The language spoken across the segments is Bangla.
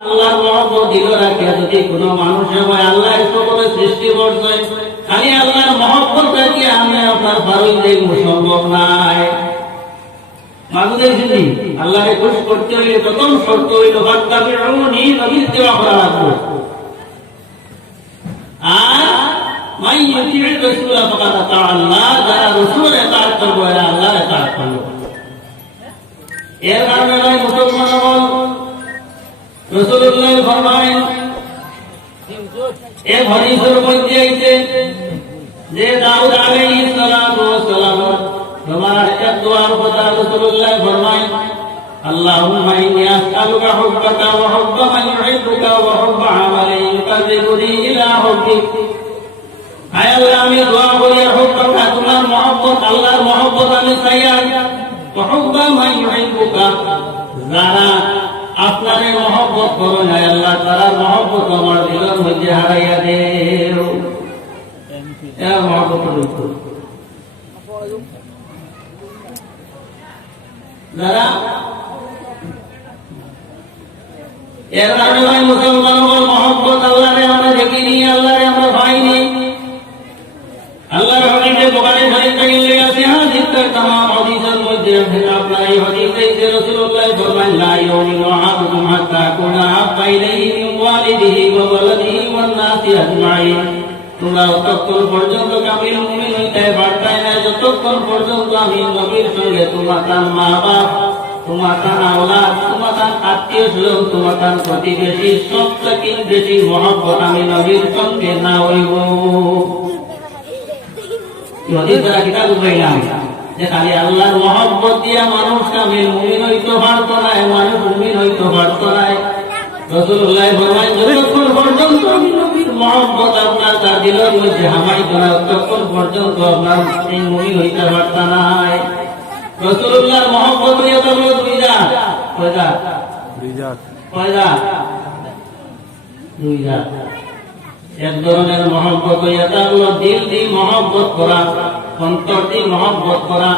আল্লাহর মহব্বত দিল রাখিয়া যদি কোনো মানুষের হয় আল্লাহ সকলে সৃষ্টি করছে, খালি আল্লাহর মহব্বত রাখিয়া আমি আপনার ফারুক দেখবো সম্ভব নাই। মানুষের যদি আল্লাহকে খুশ করতে হইলে প্রথম শর্ত হইল ফাত্তাবিউনি, নবীর ইত্তেবা করা লাগবে। আর মান ইউতিউর রাসূল ফাকাদ আতা আল্লাহ, যারা রাসূলের ইতাআত করবে এরা আল্লাহর ইতাআত করবে। এর কারণে ভাই মুসলমানগণ রাসূলুল্লাহ ফরমায়েন, এক হাদিসের মধ্যে আছে যে দাউদ আলাইহিস সালাতু ওয়াস সালাম তোমার এক দোয়ার কথা রাসূলুল্লাহ ফরমায়েন, আল্লাহুম্মা ইন্নী আসআলুকা হুব্বাকা ওয়া হুব্বা মান ইউহিব্বুকা ওয়া হুব্বা আমালিন ইউকাররিবুনি ইলা হুব্বিক। আয় আল্লাহ, আমি দোয়া করি হুব্বাকা, তোমার মহব্বত, আল্লাহর মহব্বত আমি চাই, ওয়া হুব্বা মান ইউহিব্বুকা, যারা আপনারে মহব্বত করো না আল্লাহ, তারা মহব্বত আমার দিলের মধ্যে হারাইয়া দেও। এর মহব্বত করো যারা। এর কারণে ভাই মুসলমানগণ মহব্বত আল্লাহরে আমরা দেখিনি, আল্লাহরে আমরা পাইনি। আল্লাহর হাবিবে বুখারী শরীফ থেকে আছে হাদিসের तमाम হাদিসের মধ্যে আপনার এই হাদিসে যে রাসূলুল্লাহ ফরমান লা ইউমিনু আহাদুকুম হাত্তা কুনা আহাব্বা ইলাইহি মিন ওয়ালিদিহি ওয়া ওয়ালাদিহি ওয়ান নাসি আজমাইন। তোমরা ততক্ষণ পর্যন্ত কামিল মুমিন হইতে পারতাই না যতক্ষণ পর্যন্ত আমি নবীর সঙ্গে তোমার মা বাপ, তোমার আওলাদ, তোমার আত্মীয় স্বজন, তোমার প্রতিবেশী সবথেকে বেশি মহব্বত আমি নবীর সঙ্গে না হইব। খালি আল্লাহর মহব্বত দিয়া মানুষ কামিল মুমিন হইতে পারত না, মানুষ মুমিন হইতে পারত না। রাসূলুল্লাহ ফরমায় যতক্ষণ পর্যন্ত আমি নবীর মহব্বত আপনার তার দিলের মধ্যে হামাইত না ততক্ষণ পর্যন্ত আপনার মুমিন হইতে পারত না। রাসূলুল্লাহর মহব্বত হইয়া হলো দুই জাত। এক ধরনের মহব্বত হইয়া হলো দিল দিয়ে মহব্বত করা, অন্তর দিয়ে মহব্বত করা।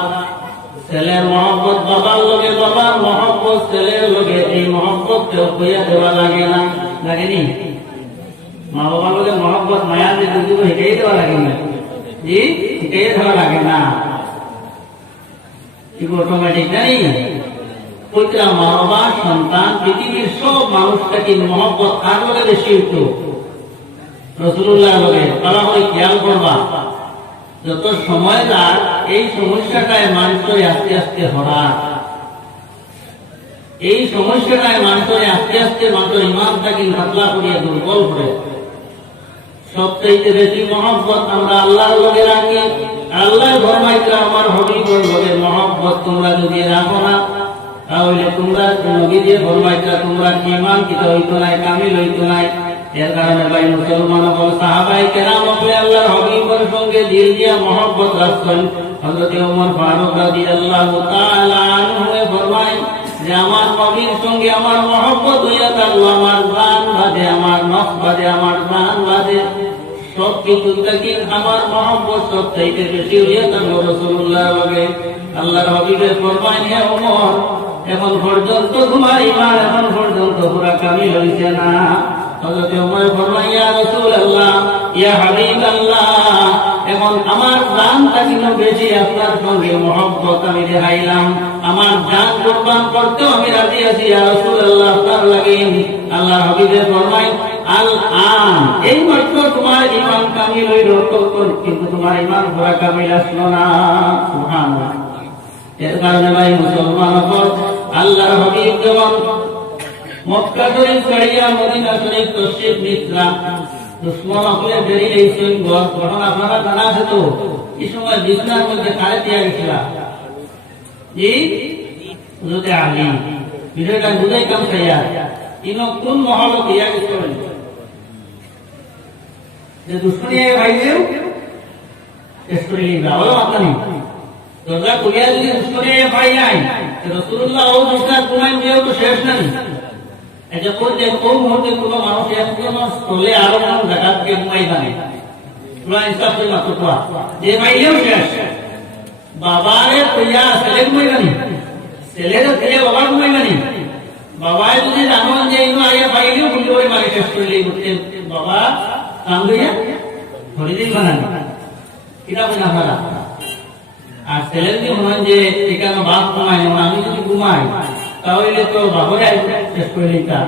ছেলের মহব্বত বাবার লগে, বাবার মহব্বত ছেলের লগে, এই মহব্বত কেউ কইয়া দেওয়া লাগে না, লাগেনি? মা বাবার লগে মহব্বত মায়া দিয়ে দুটো শিখাই দেওয়া লাগে না, জি শিখাই দেওয়া লাগে না, অটোমেটিক জানি। ওইটা মা বাবা সন্তান পৃথিবীর সব মানুষটাকে মহব্বত কার লগে বেশি হইতো? রাসূলুল্লাহ লগে। তারা করে খেয়াল করবা, যত সময় যাক এই সমস্যাটায় মানুষের আস্তে আস্তে হঠাৎ, এই সমস্যাটায় মানুষের আস্তে আস্তে মানুষের ইমানটাকে পাতলা করিয়া দুর্বল করে। সবচেয়ে বেশি মহব্বত আমরা আল্লাহর লগে রাখি। আল্লাহ ফরমাইছে আমার হাবিবের লগে মহব্বত তোমরা যদি রাখো না তাহলে তোমরা নবী দিয়ে ফরমাইছে তোমরা ঈমান কি হইতো না, কামিল হইতো না। এর কারণে ভাই মুসলমানগণ সাহাবায়ে কেরাম আল্লাহর হাবিবের সঙ্গে দিল দিয়া মহব্বত রাখছেন। হযরত ওমর ফারুক রাদিয়াল্লাহু তাআলা আনহু ফরমায় যে আমার নবীর সঙ্গে আমার মহব্বত হইয়া থাকলো, আমার জান বাদে, আমার নফস বাদে, আমার জান বাদে সব কিছু থেকে আমার মহব্বত সবচাইতে বেশি হইয়া থাকলো রাসূলুল্লাহর লগে। আল্লাহর হাবিবে ফরমায়, হে ওমর, এখন পর্যন্ত তোমার ঈমান এখন পর্যন্ত পুরা কামিল হইছে না। হযরত ওমর ফরমায়, ইয়া রাসূলুল্লাহ, ইয়া হাবিবাল্লাহ, এখন আমার জান থেকে বেশি আপনার সঙ্গে মহব্বত আমি দেখাইলাম, আমার জান কুরবান করতেও আমি রাজি আছি ইয়া রাসূলুল্লাহ আপনার লাগি। আল্লাহর হাবিবে ফরমায়, আল আন, এই মাত্র তোমার ঈমান কামিল হইল, কিন্তু তোমার ঈমান পুরা কামিল আসলো না। সুবহানাল্লাহ। এর কারণে ভাই মুসলমানগণ আল্লাহর হাবিব যখন মক্কা শরীফ ছাড়িয়া মদিনা শরীফ তশরিফ নিয়েছিলা, দুশমন সকলে বেরিয়ে এসেছেন। ঘটনা আপনারা জানা আছে তো, এই সময় বিছনার মধ্যে কারে দিয়া গেছিলা? জি হযরত আলী। বিষয়টা বুঝাই কাম চাইয়া ইনো কোন মহল দিয়া গেছিলেন যে দুশ্মনী ভাইলেও স্টোরি লিখা হলো আপনার দরজা খুলিয়া যদি দুশ্মনী ভাই নাই রাসূলুল্লাহ ও দুশ্মন কুমাইন দিয়েও তো শেষ নাই। এটা করতে কোন মুহূর্তে কোনো মানুষ একজন স্থলে আরো কোন জায়গাকে কুমাই জানে পুরা ইনসাফ করে মাত্র যে ভাইলেও শেষ। বাবারে কইয়া ছেলে কুমাই জানি, ছেলেরও ছেলে বাবার কুমাই জানি, বাবা যদি জানুন যে ইনো আইয়া পাইলেও বলি ওই মারে শেষ করলেই বলতেন বাবা কাম করিয়া হরিদিন বানান এটা বলে আপনারা আর ছেলের যদি মনে যে এখানে বাপ ঘুমায় না আমি যদি ঘুমাই তাহলে তো বাবারে শেষ করলেই তা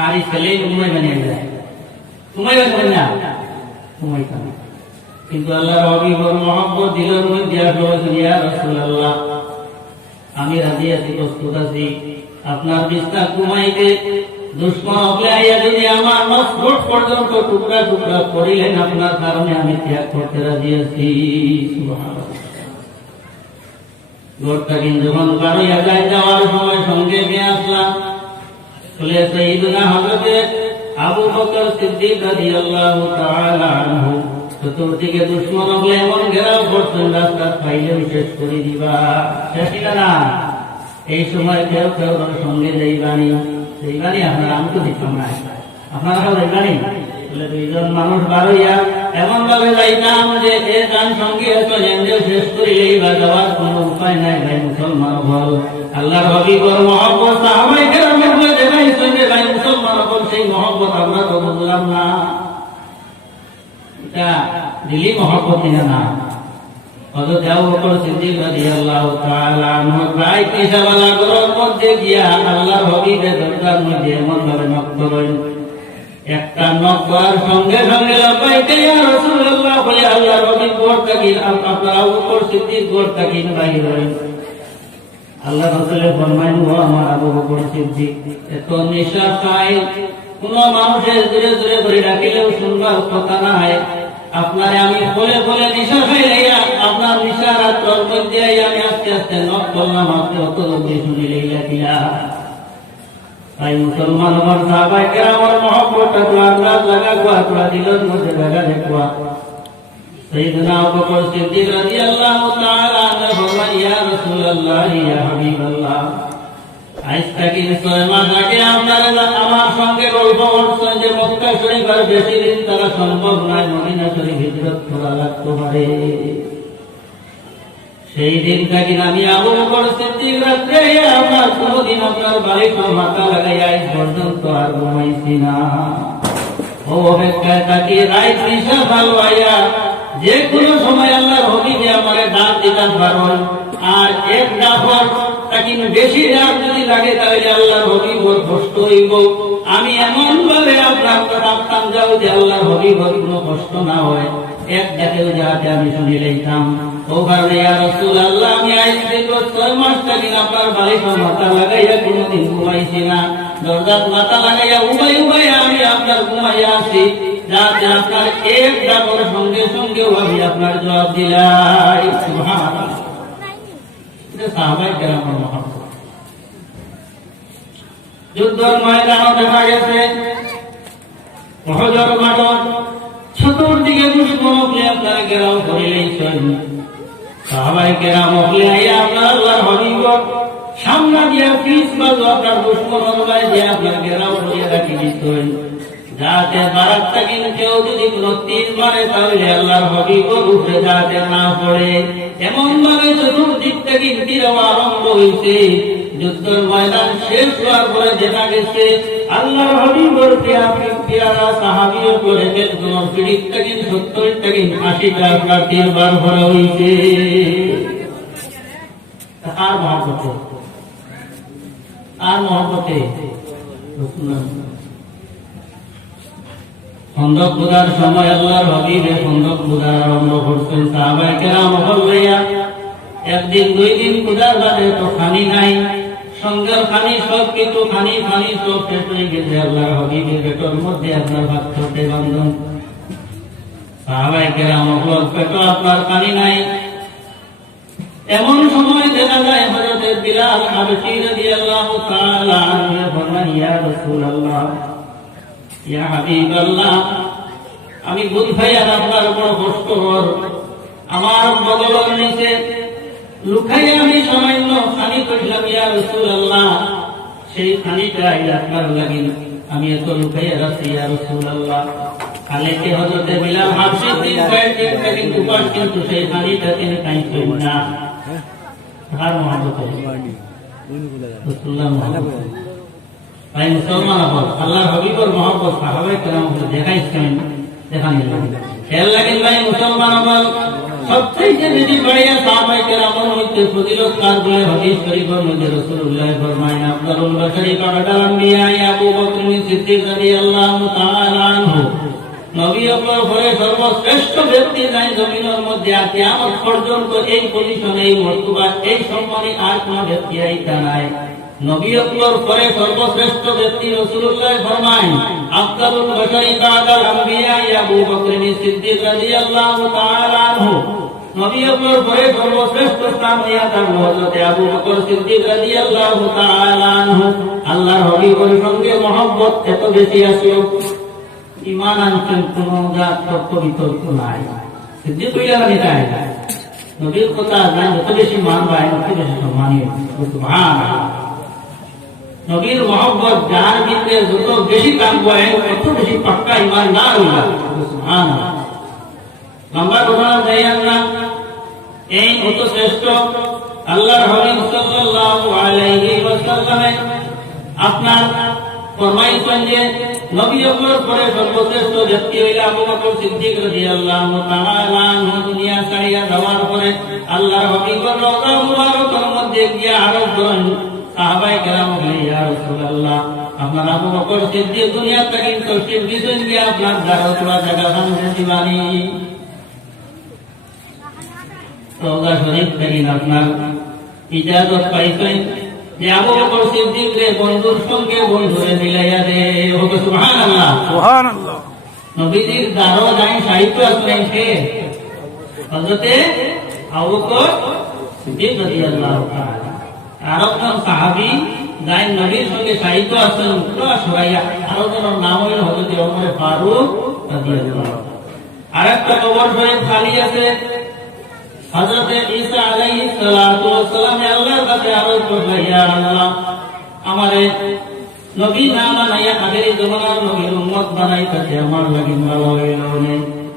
আর এই ছেলে ঘুমাই বানিয়ে যায় ঘুমাইবেন না ঘুমাইতাম কিন্তু আল্লাহর হাবিবর মহব্বত দিলের মধ্যে আসলো ইয়া রাসূলুল্লাহ আমি রাজি আছি প্রস্তুত আছি আপনার বিস্তার ঘুমাইতে দুশ্মন হলে আইয়া যদি আমার নখ পর্যন্ত টুকরা টুকরা করিলেন আপনার কারণে আমি ত্যাগ করতে রাজি আছি সুবহানাল্লাহ গোরটাকিন যখন বাড়িয়া যায় যাওয়ার সময় সঙ্গে নিয়ে আসলাম বলে সাইয়্যিদুনা হযরতে আবু বকর সিদ্দিক রাদিয়াল্লাহু তাআলা আনহু চতুর্দিকে দুশ্মন হলে এমন ঘেরাও করছেন রাস্তা পাইলেও শেষ করে দিবা শেষ না এই সময় কেউ কেউ সঙ্গে যাইবানি আপনারা আমি তো দিতাম না আপনারা কেউ যাইবানি বলে দুইজন মানুষ বারইয়া এমন ভাবে যাইতাম যে এ গান সঙ্গে শেষ করিলেই বা যাওয়ার কোন উপায় নাই ভাই মুসলমান বল আল্লাহর হাবিবর মহব্বত সাহাবায়ে কেরামের মধ্যে ভাই সঙ্গে ভাই মুসলমান বল সেই মহব্বত আমরা তো বুঝলাম না এটা দিলি মহব্বত না হযরত আবু বকর সিদ্দিক রাদিয়াল্লাহু তাআলা আনহু প্রায় পেশাওয়ালা ঘরের মধ্যে গিয়া আল্লাহর হাবিবের দরবার মধ্যে এমন ভাবে নক করেন একটা নক করার সঙ্গে সঙ্গে লাব্বাইক ইয়া রাসূলুল্লাহ বলে আল্লাহর হাবিব ঘর থেকে আপনার আবু বকর সিদ্দিক ঘর থেকে বাইরে হলেন আল্লাহ রাসূলের ফরমান ও আমার আবু বকর সিদ্দিক এত নিশা খায় কোন মানুষের দূরে দূরে করে ডাকিলেও শুনবার কথা নাই আপনারে আমি বলে বলে নিশা খাইলাইয়া আপনার নিশা রাত্রর মধ্যে আমি আস্তে আস্তে নক করলাম আপনি অত লোকে শুনিলেই লাগিলা তাই মুসলমান আমার সাহাবায়ে কেরামের মহব্বতটা তো আন্দাজ লাগাকুয়া তোরা দিলের মধ্যে লাগা দেখুয়া সাইয়্যিদুনা আবু বকর সিদ্দিক রাদিয়াল্লাহু তাআলা আনহু ফরমান ইয়া রাসূলুল্লাহ ইয়া হাবিবাল্লাহ আজ থেকে 6 মাস আগে আপনারা আমার সঙ্গে গল্প করছেন যে মক্কা শরীফ আর বেশি দিন তারা সম্ভব নয় মদিনা শরীফ হিজরত করা লাগতে পারে সেই দিন থেকে আমি আবু বকর সিদ্দিক রাতে আমার কোনদিন আপনার বাড়িতে মাথা লাগাইয়া আজ পর্যন্ত আর ঘুমাইছি না ও অপেক্ষায় থাকি রাত নিশা ভালোয়া যে কোনো সময় আল্লাহর হাবিব আমারে ডাক দিতে পারেন আর এক ডাকর তাকে বেশি রাত যদি লাগে তাহলে আল্লাহর হাবিব কষ্ট হইব আমি এমন ভাবে আপনার ডাকতাম যাও যে আল্লাহর হাবিব কোনো কষ্ট না হয় এক ডাকেও যাতে আমি শুনে লইতাম ও কারণে ইয়া রাসূলুল্লাহ আমি আজ দীর্ঘ 6 মাস থেকে আপনার বাড়িতে মাথা লাগাইয়া কোনোদিন ঘুমাইছি না দরজাত মাথা লাগাইয়া উবাই উবাই আমি আপনার ঘুমাইয়া আছি যাতে আপনার এক ডাকর সঙ্গে সঙ্গে আমি আপনার জবাব দিলাই সুবহানাল্লাহ এটা সাহাবায়ে কেরামের মহব্বত যুদ্ধের ময়দানে দেখা গেছে উহুদের মাঠে চতুর্দিকে দুশমনকে আপনারা ঘেরাও করে লইছেন সাহাবায়ে কেরাম বলে আইয়া আপনার আল্লাহর হাবিব সামনে দিয়া পিছ বাজু আপনার দুশমন অনুযায়ী যে আপনার ঘেরাও করে রাখি দিতেন যাতে বারাক থেকে কেউ যদি কোনো তীর মারে তাহলে আল্লাহর হাবিবর উপরে যাতে না পড়ে এমন ভাবে চতুর্দিক থেকে তীর আরম্ভ হয়েছে যুদ্ধের ময়দান শেষ হওয়ার পরে দেখা গেছে আল্লাহর হাবিবর পেয়ারা সাহাবীও করে কোন পিড়িত থেকে 70 থেকে 80টা আপনার তীর বার করা হয়েছে আর মহব্বতে খন্দক খোদার সময় আল্লাহর হাবিবে খন্দক খোদার আরম্ভ করছেন সাহাবায়ে কেরাম বললেয়া একদিন দুই দিন খোদার বাদে তো পানি নাই সঙ্গের পানি সব কিছু পানি সব শেষ হয়ে গেছে আল্লাহর হাবিবের পেটের মধ্যে আপনার ভাত করতে বান্ধন সাহাবায়ে কেরাম বলল পেটে আপনার পানি নাই এমন সময় দেখা যায় হযরত বিলাল হাবশী রাদিয়াল্লাহু তাআলা আনহু বলেন ইয়া রাসূলুল্লাহ ইয়া হাবিবাল্লাহ আমি বুঝ ভাই আর আপনার বড় কষ্ট হর আমার বদলের নিচে লুকাইয়া আমি সামান্য পানি কইলাম ইয়া রাসূলুল্লাহ সেই পানিটা আপনার লাগি আমি এত লুকাইয়া রাখছি ইয়া রাসূলুল্লাহ কালেকে হযরত বিলাল হাবশী দিন কয়েকদিন কিন্তু পাঁচ কিন্তু সেই পানিটা তিনি খাইছেন না আর মহব্বত রাসূলুল্লাহ তাই মুসলমান হল আল্লাহর হাবিবের মহব্বত সাহাবায়ে কেরামকে দেখাইছেন দেখানি খেয়াল রাখেন ভাই মুসলমান হল সবচেয়ে বেশি বাড়িয়া সাহাবায়ে কেরামের মধ্যে ফজিলত কার বলে হাদিস শরীফের মধ্যে রাসূলুল্লাহ ফরমায়েন আফদালুল বাশারি বা'দাল আম্বিয়া আবু বকর সিদ্দিক রাদিয়াল্লাহু তাআলা আনহু নবী আকবর পরে সর্বশ্রেষ্ঠ ব্যক্তি নাই জমিনের মধ্যে কিয়ামত পর্যন্ত এই পজিশনে এই মর্তবা এই সম্মানে আর কোন ব্যক্তি আইতা নাই নবী আকবর পরে সর্বশ্রেষ্ঠ ব্যক্তি রাসূলুল্লাহ ফরমায়েন আফদালুল বাশারি বা'দাল আম্বিয়া আবু বকর সিদ্দিক রাদিয়াল্লাহু তাআলা আনহু নবী আকবর পরে সর্বশ্রেষ্ঠ স্থান হইয়াছে হযরত আবু বকর সিদ্দিক রাদিয়াল্লাহু তাআলা আনহু আল্লাহর হাবিবের সঙ্গে মহব্বত এত বেশি আছে ঈমান আনছেন কোন জাত তত্ত্ব বিতর্ক নাই সিদ্দিক হইয়া নিতাই নবীর কথা জান যত বেশি মানবা তত বেশি সম্মানীয় সুবহানাল্লাহ নবীর মহব্বত যার ভিতরে যত বেশি থাকবে তত বেশি পাক্কা ঈমানদার হইবা সুবহানাল্লাহ লম্বা কথা যাইয়ান না এই অত শ্রেষ্ঠ আল্লাহর হাবিব সাল্লাল্লাহু আলাইহি ওয়াসাল্লাম আপনার ফরমাইছেন যে নবী আকবর পরে সর্বশ্রেষ্ঠ ব্যক্তি হইল আবু বকর সিদ্দিক রাদিয়াল্লাহু তাআলা আনহু দুনিয়া ছাড়িয়া যাওয়ার পরে আল্লাহর হাবিবের রওজা মুবারকের মধ্যে গিয়া আরজ করেন সাহাবায়ে কেরাম ইয়া রাসূলুল্লাহ আপনার আবু বকর সিদ্দিক দুনিয়া থেকে তশরিফ দিয়েছেন যে আপনার জায়গা জায়গা ভাঙতে দিবানি রওজা শরীফ থেকে আপনার ইজাজত পাইছেন যে আবু বকর সিদ্দিক রে বন্ধুর সঙ্গে বন্ধুরে মিলাইয়া দে ওকে সুবহানাল্লাহ সুবহানাল্লাহ নবীজির দারো যাই সাহিত্য আসলেন কে হযরত আবু বকর সিদ্দিক রাদিয়াল্লাহু তাআলা আর একজন সাহাবী যাই নবীর সঙ্গে সাহিত্য আসলেন পুরো সুরাইয়া আর একজনের নাম হলো হযরত ওমর ফারুক রাদিয়াল্লাহু আরেকটা কবর শরীফ খালি আছে হযরত ঈসা আলাইহিস সালাতু ওয়াস সালাম আল্লাহর কাছে আরজ করলেন ইয়া আল্লাহ আমারে নবী না বানাইয়া আখেরি জামানার নবীর উম্মত বানাইতে আমার লাগি ভালো হইল না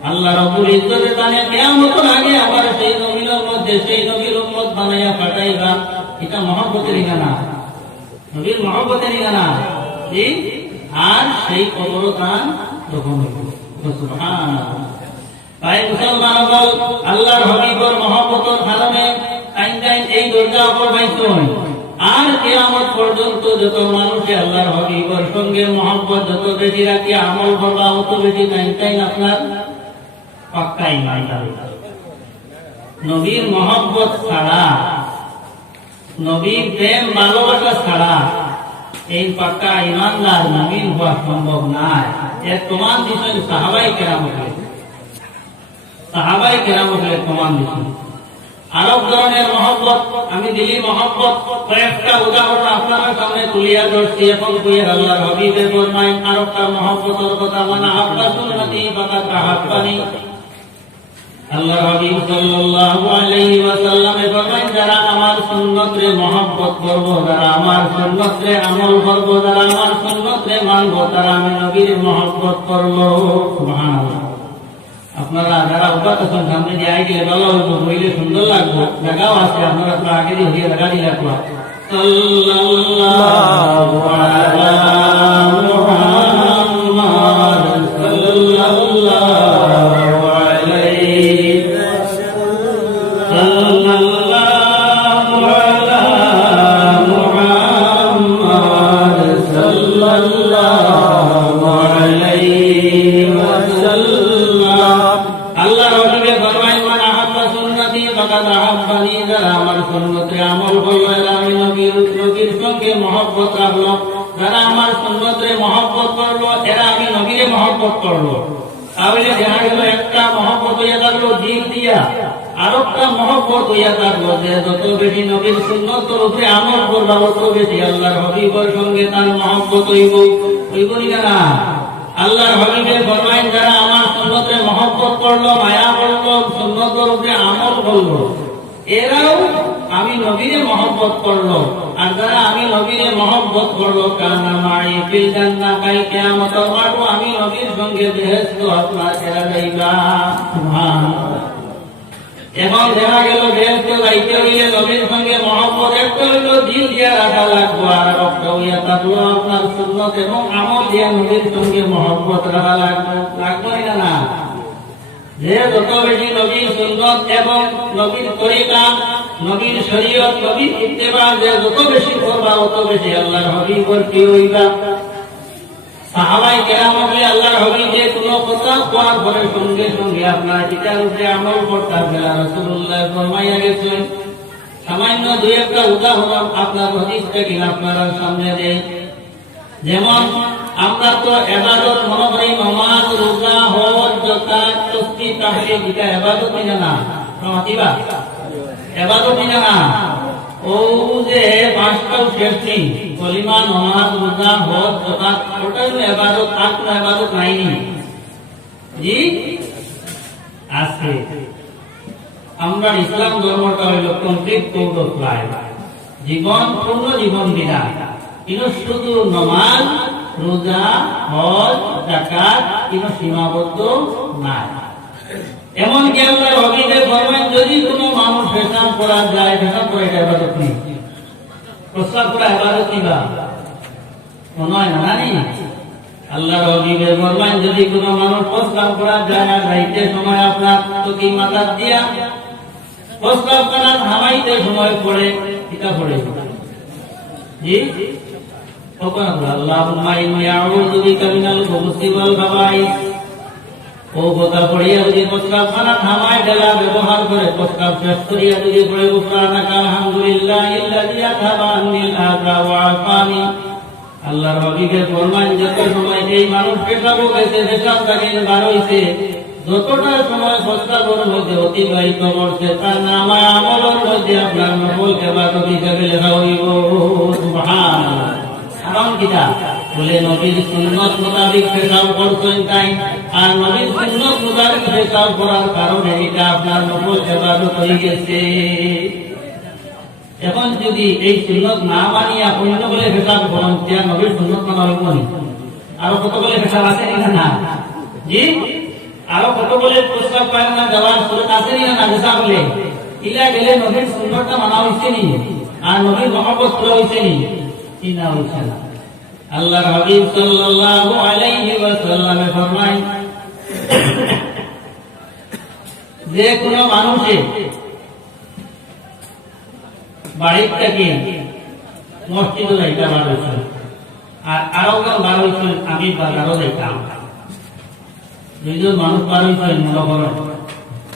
আল্লাহ রাব্বুল ইজ্জত জানে কিয়ামতের আগে আবার সেই জমিনের মধ্যে সেই নবীর উম্মত বানাইয়া পাঠাইবা এটা মহব্বতের ঠিকানা নবীর মহব্বতের ঠিকানা জি আর সেই কবরস্থান তখন সুবহানাল্লাহ তাই মুসলমান বল আল্লাহর হাবিবের মহব্বতের কারণে টাইম এই দরজা উপর বাইতে হয় আর কিয়ামত পর্যন্ত যত মানুষ আল্লাহর হাবিবের সঙ্গে মহব্বত যত বেশি রাখি আমল করবা তত বেশি টাইম আপনার পাক্কা ঈমানদার নবীর মহব্বত ছাড়া নবীর প্রেম ভালোবাসা ছাড়া এই পাক্কা ঈমানদার মুমিন হওয়া সম্ভব নয় এর প্রমাণ দিয়েছেন সাহাবায়ে কেরাম সাহাবায়ে কেরামকে প্রমাণ দিয়েছেন আরব ধরনের মহব্বত আমি দিলি মহব্বত কয়েকটা উদাহরণ আপনার সামনে তুলিয়া ধরছি এখন কইয়ের আল্লাহর হাবিবে ফরমায়েন আরবটা মহব্বতের কথা মানা হাব্বা সুন্নতি ফাকাত হাব্বানি আল্লাহর হাবিব সাল্লাল্লাহু আলাইহি ওয়াসাল্লাম ফরমায়েন যারা আমার সুন্নতরে মহব্বত করব যারা আমার সুন্নতরে আমল করব যারা আমার সুন্নতরে মানব তারা আমি নবীর মহব্বত করব সুবহানাল্লাহ আপনারা যারা উপাসন সামনে দিয়ে আই গেলে ভালো হইব বইলে সুন্দর লাগবে জায়গাও আছে আপনারা তো আগে দিয়ে গাড়ি রাখবা সাল্লাল্লাহু আলা মুহাম্মাদ সাল্লাল্লাহু আলাইহি সাল্লাল্লাহু আলা মুহাম্মাদ সাল্লাল্লাহু আলাইহি ওয়াসাল্লাম আল্লাহ রাব্বুল ফরমায়েন মান আহাব্বা সুন্নতি ফাকাদ আহাব্বানি যারা আমার সুন্নতে আমল করলো এরা আমি নবীর সঙ্গে মহব্বত রাখলো যারা আমার সুন্নতে মহব্বত করলো এরা আমি নবীর মহব্বত করলো তাহলে দেখা গেল একটা মহব্বত হইয়া থাকলো দিল দিয়া আর একটা মহব্বত হইয়া থাকলো যে যত বেশি নবীর সুন্নতের উপরে আমল করবা তত বেশি আল্লাহর হাবিবের সঙ্গে তার মহব্বত হইব না আল্লাহর হাবিবে ফরমায়েন যারা আমার সুন্নতে মহব্বত করলো মায়া করলো সুন্নতের উপরে আমল করলো এরাও আমি নবীরে মহব্বত করলো আর যারা আমি নবীরে মহব্বত করলো কানা মাই ফিল জান্নাহ কাল কিয়ামতের মাঠে আমি নবীর সঙ্গে বেহেশত আপনার এরা যাইবা সুবহানাল্লাহ এখন দেখা গেল ব্যস্ত যাইতে হইলে নবীর সঙ্গে মহব্বত একটা হইল দিল দিয়া রাখা লাগবো, আর একটা হইয়া থাকলো আপনার সুন্নত এবং আমল দিয়া নবীর সঙ্গে মহব্বত রাখা লাগবো না? যে যত বেশি নবীর সুন্নত এবং নবীর তরিকা, নবীর শরীয়ত, নবীর ইত্তেবা যে যত বেশি করবা তত বেশি আল্লাহর হাবিবের প্রিয় হইবা। সাহাবায়ে কেরাম হলে আল্লাহর হাবিব যে কোনো কথা কোয়ার পরে সঙ্গে সঙ্গে আপনার এটার উপরে আমল করতে বেলা রাসূলুল্লাহ ফরমাইয়া গেছেন। সামান্য দুই একটা উদাহরণ আপনার হাদিসটা কিনা আপনারা সামনে দেই। যেমন আমরা তো ইবাদত মনে করি নামাজ, রোজা, হজ, যাকাত, তাসবিহ, তাহলিল, এটা ইবাদত না? প্রমাতিবা ইবাদত না? ও যে পাঁচটাও শেষ নেই, কলিমা, নামাজ, রোজা, হজ, যাকাত, ওটা হলো ইবাদত। আর কোনো ইবাদত নাই? জি আছে। আমরা ইসলাম ধর্মটা হইল কমপ্লিট কোড অফ লাইফ, জীবন পূর্ণ জীবন বিধান। কিন্তু শুধু নামাজ, রোজা, হজ, যাকাত কিন্তু সীমাবদ্ধ নাই। এমনকি আল্লাহর হাবিবে ফরমান যদি কোনো মানুষ পেশাব করা যায়, পেশাব করে এটা ইবাদত নেই, প্রস্রাব করা ইবাদত নিবা নয় না? জানি আল্লাহর হাবিবে ফরমান যদি কোনো মানুষ প্রস্রাব করা যায় না, যাইতে সময় আপনার চোখে মাথা দিয়া প্রস্রাব করা থামাইতে সময় পড়ে, এটা পড়ে জি আল্লাহুম্মা ইন্নী আউযু বিকা মিনাল খুবুসি ওয়াল খাবাইস। ও কথা পড়িয়া যদি প্রস্রাব খানা থামায় দেলা ব্যবহার করে প্রস্রাব শেষ করিয়া যদি পড়ে গুফরানাকা আলহামদুলিল্লাহিল্লাযী আযহাবা আন্নিল আযা ওয়া আফানি। আল্লাহর হাবিবের ফরমান যত সময় এই মানুষ পেশাব গেছে, পেশাব থেকে বার হইছে, যতটা সময় প্রস্রাবের মধ্যে অতিবাহিত করছে তার নামায় আমলের মধ্যে আপনার নফল ইবাদত হিসেবে লেখা হইব। সুবহানাল্লাহ। কারণ কিটা বলে নবীর সুন্নত মোতাবেক পেশাব করছেন তাই, আর নবীর সুন্নত মোতাবেক পেশাব করার কারণে এটা আপনার নফল ইবাদত হয়ে গেছে। এখন যদি এই সুন্নত না মানিয়া অন্য বলে পেশাব করেন, তার নবীর সুন্নত মানা হইব না? আরো কত বলে পেশাব আছে না? জি আরো কত বলে প্রস্তাব পায় না দেওয়ার সুরত আছে না? পেশাব বলে ইলা গেলে নবীর সুন্নতটা মানা হইছে নি, আর নবীর মহব্বত পুরো হইছে নি? না হইছে না। আল্লাহর হাবিব সাল্লাল্লাহু আলাইহি ওয়াসাল্লাম ফরমায় যে কোন মানুষে বাড়ি থেকে মসজিদে যাইতে বার হইছে, আর আরো বার হইছে আমি বাজারও যাইতাম, দুইজন মানুষ বার হইছেন মনে করেন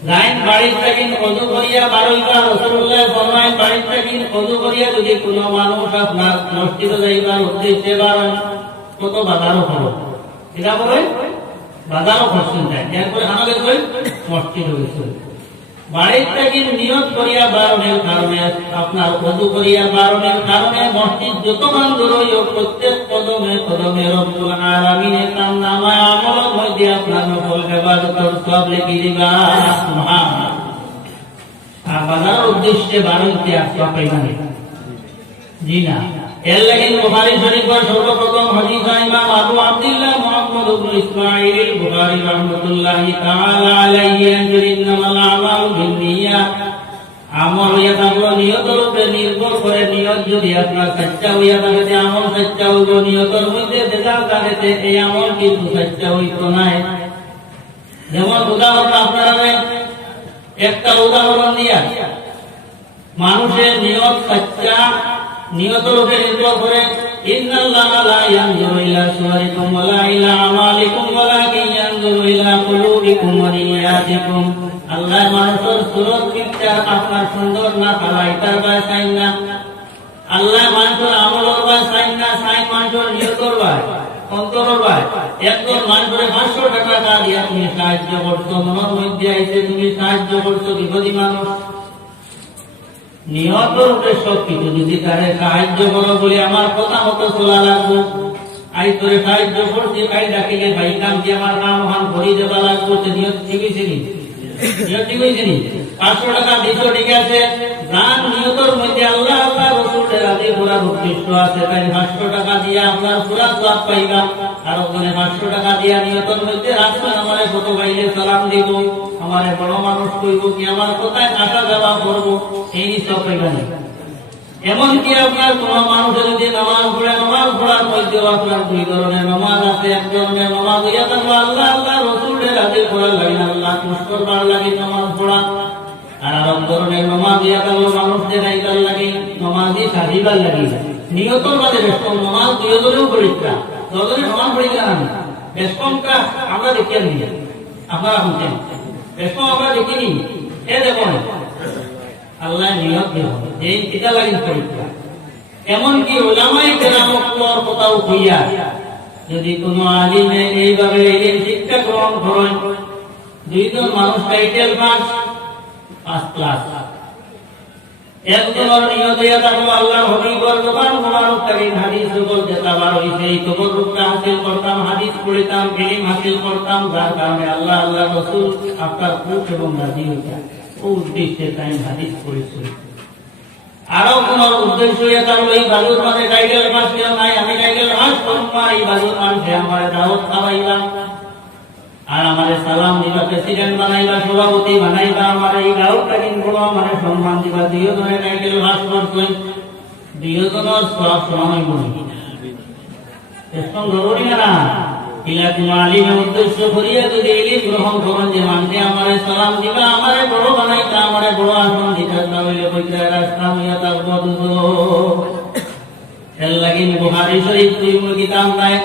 লাইন বাড়ি থেকে ওযু করিয়া বার হইবা। রাসূলুল্লাহ ফরমায় বাড়ি থেকে ওযু করিয়া যদি কোনো মানুষ আপনার মসজিদে যাইবার উদ্দেশ্যে বার হয়, কত বাজারও করো, এটা বলে বাজারও করছেন তাই, এরপরে আমাদের কই মসজিদ হইছে। বাড়ি থেকে নিয়ত করিয়া বারণের কারণে, আপনার ওযু করিয়া বারণের কারণে মসজিদ যত মান দূর হইও প্রত্যেক কদমে কদমে রব্বুল আলামিনের নামায় আমলের মধ্যে আপনার নফল ইবাদতের সব লিখে দিবা। সুবহানাল্লাহ। আর বাজার উদ্দেশ্যে বারণতে আসবা পাইবা না? জি না। এর লাগি বুখারী শরীফের সর্বপ্রথম হাদিস ইমাম আবু আব্দুল্লাহ মুহাম্মদ ইবনে ইসমাঈল বুখারী রাহমাতুল্লাহি তাআলা আলাইহি ইন্নামাল আমালু বিন্নিয়াত। আমল হইয়া থাকলো নিয়তের উপরে নির্ভর করে। নিয়ত যদি আপনার সচ্চা হইয়া থাকে, আমল সচ্চা হইব। নিয়তের মধ্যে ভেজাল থাকে, এই আমল কিন্তু সচ্চা হইত না। যেমন উদাহরণ আপনারা একটা উদাহরণ দিয়া, মানুষের নিয়ত সচ্চা, নিয়তের উপরে নির্ভর করে। ইন্নাল্লাহা লা ইয়ানজুরু ইলা সুওয়ারিকুম ওয়ালা ইলা আমালিকুম ওয়ালাকিন ইয়ানজুরু ইলা কুলুবিকুম ওয়া নিয়াতিকুম। আল্লাহ মানুষের সুরত পিকচার আপনার সুন্দর না পালাইতার বা চাই না। আল্লাহ মানুষের আমলের বা চাই না, চাই মানুষের নিয়তের বা অন্তরের বা। একজন মানুষের 500 টাকা দিয়ে তুমি সাহায্য করছো, মনের মধ্যে আইছে তুমি সাহায্য করছো বিপদী মানুষ, নিহতের উপরে সব কিছু। যদি তারে সাহায্য করো বলে আমার কথা মতো চলা লাগবো, আই তোরে সাহায্য করছি, কাই ডাকিলে ভাই কাম দিয়ে আমার কাম হাম ভরি দেওয়া লাগবো, নিয়ত ঠিক হয়েছে নি? নিয়ত ঠিক হয়েছে নি? 500 টাকা দিছো, ঠিক আছে, যার নিয়তের মধ্যে আল্লাহ আল্লাহ রাসূলের রাজি পুরা উদ্দেশ্য আছে, তাই 500 টাকা দিয়ে আপনার পুরা সওয়াব পাইবা। আর ওখানে 500 টাকা দিয়া নিয়তের মধ্যে রাখছেন আমারে কত বাইরে সালাম দিব, আমার বড় মানুষ কইব কি, আমার কোথায় আসা যাওয়া করবো, এই সব এখানে। এমনকি আপনার কোন মানুষের যদি নামাজ পড়ে, নামাজ পড়ার মধ্যেও আপনার দুই ধরনের নামাজ আছে। এক ধরনের নামাজ হইয়া থাকবো আল্লাহ আল্লাহ রসুলের রাজি করার লাগে, আল্লাহ খুশ করবার লাগে নামাজ পড়া। আর আরেক ধরনের নামাজ হইয়া থাকবো মানুষদের আইবার লাগে, নামাজই সাজিবার লাগে। নিয়তর বাদে বেশকম নামাজ দুই ধরেও পরীক্ষা, দুজনে নামাজ পরীক্ষা না বেশকমটা আমরা দেখিয়ে নিই। আপনারা শুনছেন বেশকম আমরা দেখিনি, এ দেখুন আল্লাহ নিয়ত দেব যে টিকা লাগিন পরীক্ষা। এমনকি ওলামায়ে কেরামর কথাও কইয়া যদি কোনো আলিমে এইভাবে এই শিক্ষা গ্রহণ করেন, দুইজন মানুষ টাইটেল পাস 5 ক্লাস, একজনের নিয়ত হইয়া থাকলো আল্লাহর হবিবর জবান মোবারক তারিন হাদিস যুগল যেতাবার হইছে, এই তবরুকটা হাসিল করতাম, হাদিস পড়িতাম, ইলম হাসিল করতাম, যার কারণে আল্লাহ আল্লাহ রসুল আপনার খুশ এবং রাজি হইতাম। ও উদ্দেশ্যে তাই হাদিস পড়েছিল। আরো কোন উদ্দেশ্য হইয়া থাকলো এই বালুর মাঝে টাইটেল পাস কেউ নাই, আমি টাইটেল পাস করবো, এই বালুর মানুষে আমার দাওয়াত খাওয়াইলাম, আর আমার সালাম দিবা, প্রেসিডেন্ট বানাইবা, সভাপতি বানাইবা, আমার এই গাঁওটা কিন্তু আমার সম্মান দিবা। দুইজনের টাইটেল পাস করছেন, দুইজনের সব সময় মনে জরুরি না। ইলা তোমার আলিমের উদ্দেশ্য করিয়া যদি ইলিম গ্রহণ করেন যে মানুষে আমার সালাম দিবা, আমারে বড় বানাইতা, আমারে বড় আসন দিতা, তাহলে কইতা রাস্তা হইয়া থাকবো দুজন। এর লাগি বুখারী শরীফ দুই কিতাব নাই,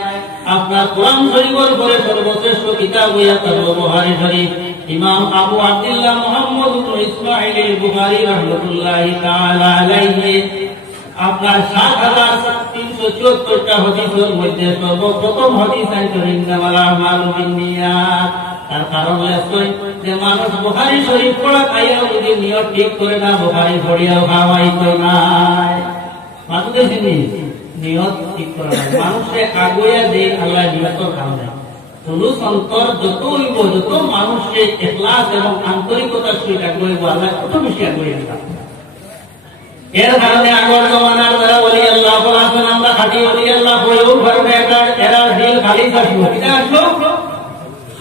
আপনার কোরআন শরীফের পরে সর্বশ্রেষ্ঠ কিতাব হইয়া থাকলো বুখারী শরীফ। ইমাম আবু আব্দুল্লাহ মুহাম্মদ ইবনে ইসমাঈল বুখারী রাহমাতুল্লাহি তাআলা আলাইহি আপনার ৭,৩৭৪টা হাদিসের মধ্যে সর্বপ্রথম হাদিস আনছেন ইন্নামাল আমালু বিন্নিয়াত। তার কারণ হচ্ছে যে মানুষ বুখারী শরীফ পড়া খাইয়াও যদি নিয়ত ঠিক করে না, বুখারী পড়িয়াও খাওয়াইতো নাই। মাতুদের জিনিস নিয়ত ঠিক করা মানুষে আগুয়া দিয়ে আল্লাহ নিয়তর কাম দেয়। পুরুষ অন্তর যত হইব, যত মানুষকে ইখলাস এবং আন্তরিকতার সহিত আগুয়াইব, আল্লাহ কত বেশি আগুয়াই দিতাম। এর কারণে আগর জমানার যারা ওলি আল্লাহ বলাছেন, আমরা খাঁটি ওলি আল্লাহ হয়েও ঘরে এরা দিল খালিস আসবো, এটা আসলো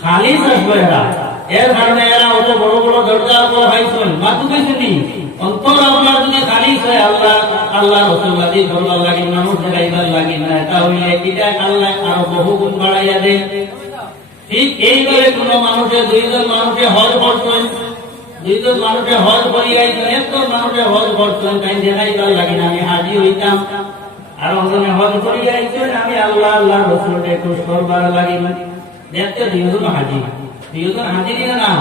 খালিস আসবো এরা। এর কারণে এরা অত বড় বড় দরজা হাইছেন মাতু পেয়েছেনি। অন্তর আপনার যদি খালিস হয়, আল্লাহ আল্লাহ রসুল্লাহ দিয়ে ধরবার লাগে, মানুষ দেখাইবার লাগে না, তাহলে এটা আল্লাহ আরো বহু গুণ বাড়াইয়া দেয়। ঠিক এইভাবে কোন মানুষের দুইজন মানুষে হজ করছেন, দুইজন মানুষে হজ করিয়াইছেন, একজন মানুষে হজ করছেন, তাই দেখাইবার লাগে না আমি হাজি হইতাম, আর অন্যনে হজ করিয়াইছেন আমি আল্লাহ আল্লাহ রসুলকে খুশ করবার লাগে না। দেখতে দুইজন হাজি, দুইজন হাজিরই না,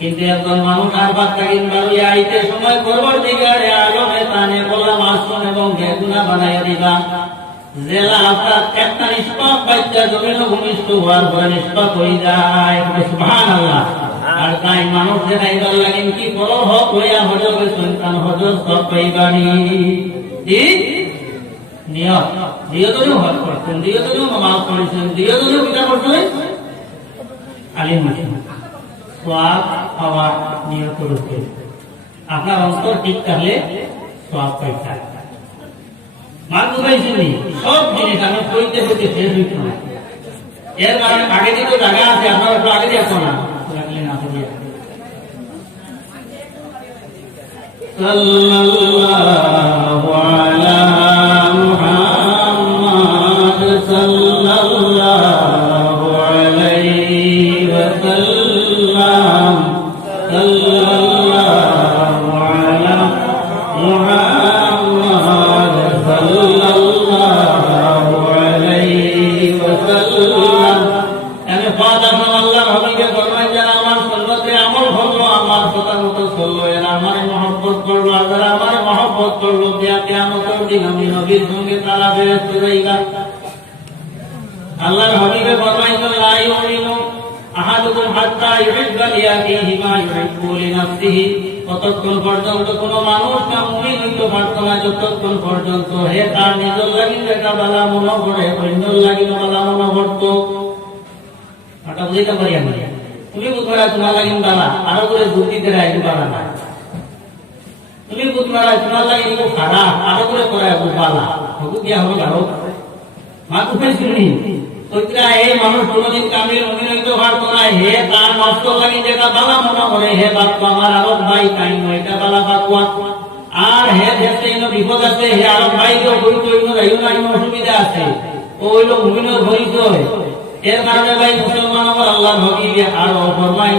কিন্তু একজন মানুষ আর বাচ্চা কিনবার আইতে সময় করবার দিকে আলমে তানে বললাম আসন এবং বেগুনা বানাইয়া দিবা। জেলা আপনার একটা নিষ্পাপ বাচ্চা জমিন ভূমিষ্ঠ হওয়ার পরে নিষ্পাপ হয়ে যায়, সুবহানাল্লাহ। আর তাই মানুষ দেখাইবার লাগেন কি বড় হক হইয়া হজরে সন্তান হজর সব পাইবানি। নিয়ত দুইজনেও হজ করছেন, দুইজনেও নামাজ পড়েছেন, দুইজনেও পিতা করছেন, আলিম হয়েছেন। সওয়াব পাওয়ার নিয়ত করতে আপনার অন্তর ঠিক থাকলে সওয়াব পাইতে। মাত্র পাইছেনি সব জিনিস আমি কইতে কইতে শেষ হইত না। এর কারণে আগে দিকে জায়গা আছে, আপনার একটু আগে দিয়ে না রাখলেন আপনি দিয়ে সাল্লাল্লাহু আলা মুহাম্মাদ সাল্লাল্লাহু আলাইহি ওয়া সাল্লাম, সাল্লাল্লাহু আলা মুহাম্মাদ সাল্লাল্লাহু আলাইহি ওয়া সাল্লাম। আমি ফাদা আল্লাহ হাবিবে ফরমান যারা আমার সুন্নতে আমল করলো, আমার কথা মতো চললো, এরা আমার মহব্বত করলো, আর যারা আমার মহব্বত করলো কিয়ামতের দিন আমি নবীর সঙ্গে তারা বেহেশতে যাইবা। আল্লাহর হাবিবে ফরমাইছেন লা ইউমিনু আহাদুকুম হাত্তা ইউহিব্বা লিআখিহি মা ইউহিব্বু লিনাফসিহি। ততক্ষণ পর্যন্ত কোন মানুষ না মুমিন হইতে পারত না যতক্ষণ পর্যন্ত হে তার নিজের লাগি যেটা বালা মনে করে অন্যর লাগি বালা মনে করত। এটা বুঝতে পারি আমি, তুমি বুঝবা তোমার লাগি বালা, আরো করে বুদ্ধি দিয়ে রাখতে পারা না। তুমি বুঝবা তোমার লাগি খুব খারাপ, আরো করে করে বালা হবু দিয়া হবে কারো মাথু পেয়েছিনি কইরা এই মানুষ কোনদিন কামিল মুমিন হইতে পারতো না, হে তার নষ্ট লাগি যেটা বালা মনে করে, হে বাপ আমার আরব ভাই কাইন এটা বালা বাকুয়া, আর হে দেশে এনো বিপদ আছে, হে আরব ভাই কেউ হইতো ইনো রাইও না, ইনো অসুবিধা আছে, ও হইলো মুমিনের পরিচয়। এর কারণে ভাই মুসলমান আমার আল্লাহ নবী আরো ফরমায়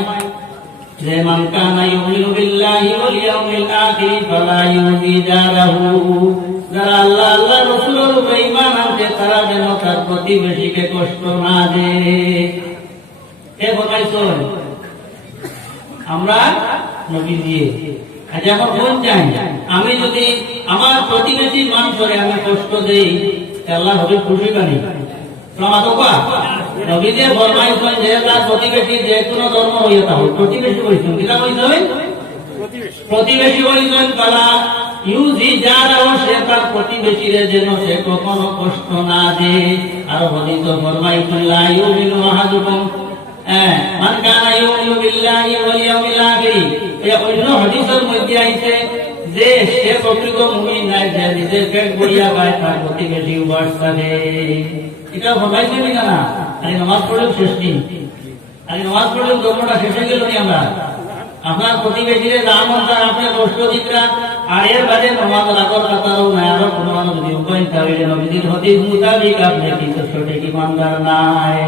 যে মান কানা ইউমিনু বিল্লাহি ওয়াল ইয়াউমিল আখির ফালা ইউযি জারাহু, যারা আল্লাহ আল্লাহ রাসূলের উপর ঈমান আনছে তারা যেন তার প্রতিবেশীকে কষ্ট না দেয়। এ বলাইছেন আমরা নবী দিয়ে আজ আমার মন চাই আমি যদি আমার প্রতিবেশীর মানুষরে আমি কষ্ট দেই আল্লাহ হবে খুশি বানি প্রমাদকা নবীজি ফরমাইছেন যে তার প্রতিবেশী যে কোনো ধর্ম হইয়া তা হোক, প্রতিবেশী হইছেন কিনা হইছেন প্রতিবেশী হইছেন তারা ইউজি যারাও সে তার প্রতিবেশীরে যেন সে কখনো কষ্ট না দেয়। আর হাদিস ফরমাইছেন লা ইউমিনু আহাদুকুম মান কানা ইউমিনু বিল্লাহি ওয়াল ইয়াউমিল আখির, এই অন্য হাদিসের মধ্যে আইছে যে সে প্রকৃত মুমিন নাই যে নিজের পেট ভরিয়া খায় তার প্রতিবেশী উপবাস থাকে। এটা ফরমাইছেন না? আরে নামাজ পড়লেও শেষ নেই, আরে নামাজ পড়লেও ধর্মটা শেষ হয়ে গেল নি। আমরা আপনার প্রতিবেশীরে দাম অনুসার আপনি কষ্ট দিতরা, আর এর বাদে নামাজ রাখার কথাও নাই, আরো কোনো মানুষ যদি উপায় তাহলে নবীজির হাদিস মোতাবেক আপনি কিন্তু সঠিক ইমানদার নাই।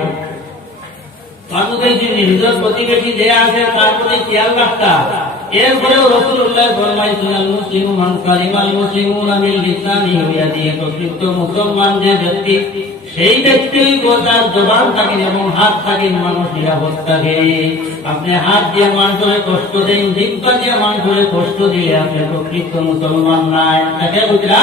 নিজের প্রতিবেশী যে আছে তার প্রতি খেয়াল রাখতা। এরপরেও রাসূলুল্লাহ ফরমাইছেন আল মুসলিমু মান সালিমাল মুসলিমুনা মিন লিসানিহি ওয়া ইয়াদিহি, প্রকৃত মুসলমান যে ব্যক্তি সেই ব্যক্তির তার জবান থাকে এবং হাত থাকে মানুষ নিরাপদ থাকে। আপনি হাত দিয়ে মানুষের কষ্ট দেন, জিহ্বা দিয়ে মানুষের কষ্ট দিলে আপনি প্রকৃত মুসলমান নাই। তাকে বুঝলা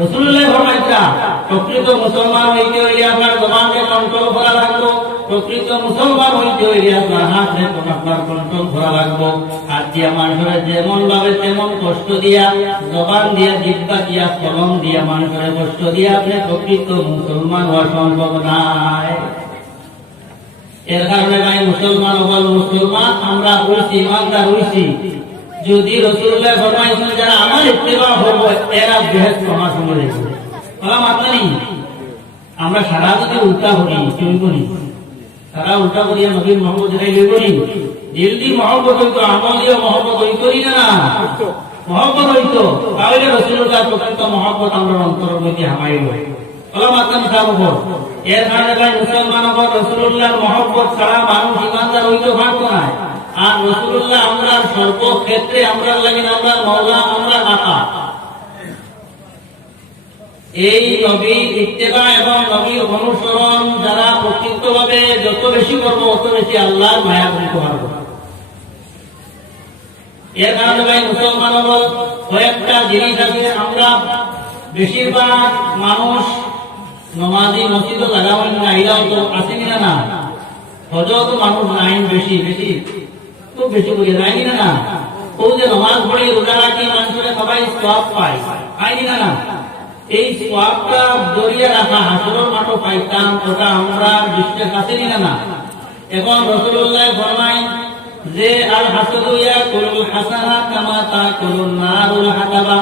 রাসূলুল্লাহ ফরমাইছেন প্রকৃত মুসলমান হইতে হইলে আপনার জবানকে কন্ট্রোল করা লাগবে, প্রকৃত মুসলমান হইতে হইলে আপনার হাতে আপনার কন্ট্রোল করা লাগবে। হাত দিয়া মানুষের যেমন ভাবে তেমন কষ্ট দিয়া, জবান দিয়া জিহ্বা দিয়া কলম দিয়া মানুষের কষ্ট দিয়া আপনি প্রকৃত মুসলমান হওয়া সম্ভব নাই। এর কারণে ভাই মুসলমান হল মুসলমান আমরা হইছি, ইমানদার হইছি যদি রাসূলুল্লাহ ফরমাইছেন যারা আমার ইত্তেবা করব এরা বেহেশত আমার সঙ্গে রয়েছে। বলা মাত্র নেই আমরা সারা যদি উল্টা করি কেউ করি, সারা উল্টা করিয়া নবীর মহব্বত যেটাই লইব নি, দিল্লি মহব্বত হইতো আমলীয় মহব্বত হইতো না, মহব্বত হইতো তাহলে রাসূলুল্লাহ প্রকৃত মহব্বত আমরা অন্তরের মধ্যে হামাইব। বলা মাত্র মিথ্যা খবর। এর কারণে ভাই মুসলমান হল রাসূলুল্লাহর মহব্বত ছাড়া মানুষ ইমানদার হইতে পারতো না। আর রাসূলুল্লাহ আমরা সর্বক্ষেত্রে আমরা লাগেন আমরা মাওলা, আমরা আকা। এই নবীর ইত্তেবা এবং নবীর অনুসরণ যারা প্রকৃতভাবে যত বেশি করবো তত বেশি আল্লাহর মায়া করতে পারবো। এর কারণে ভাই মুসলমান হল কয়েকটা জিনিস আছে। আমরা বেশিরভাগ মানুষ নমাজি মসজিদও লাগাবেন না, এরাও তো আসেনি না, হজও তো মানুষ নাই বেশি বেশি খুব বেশি করে যায়নি না, ও যে নমাজ পড়ে রোজা রাখি মানুষের সবাই সওয়াব পায়, পায়নি না। এই সওয়াবটা জড়িয়ে রাখা হাসরের মাঠও পাইতাম, ওটা আমরা দৃষ্টির কাছে নিলে না। এখন রাসূলুল্লাহ ফরমায় যে আল হাসাদু ইয়াকুলুল হাসানা কামা তাকুলুন নারুল হাতাবা,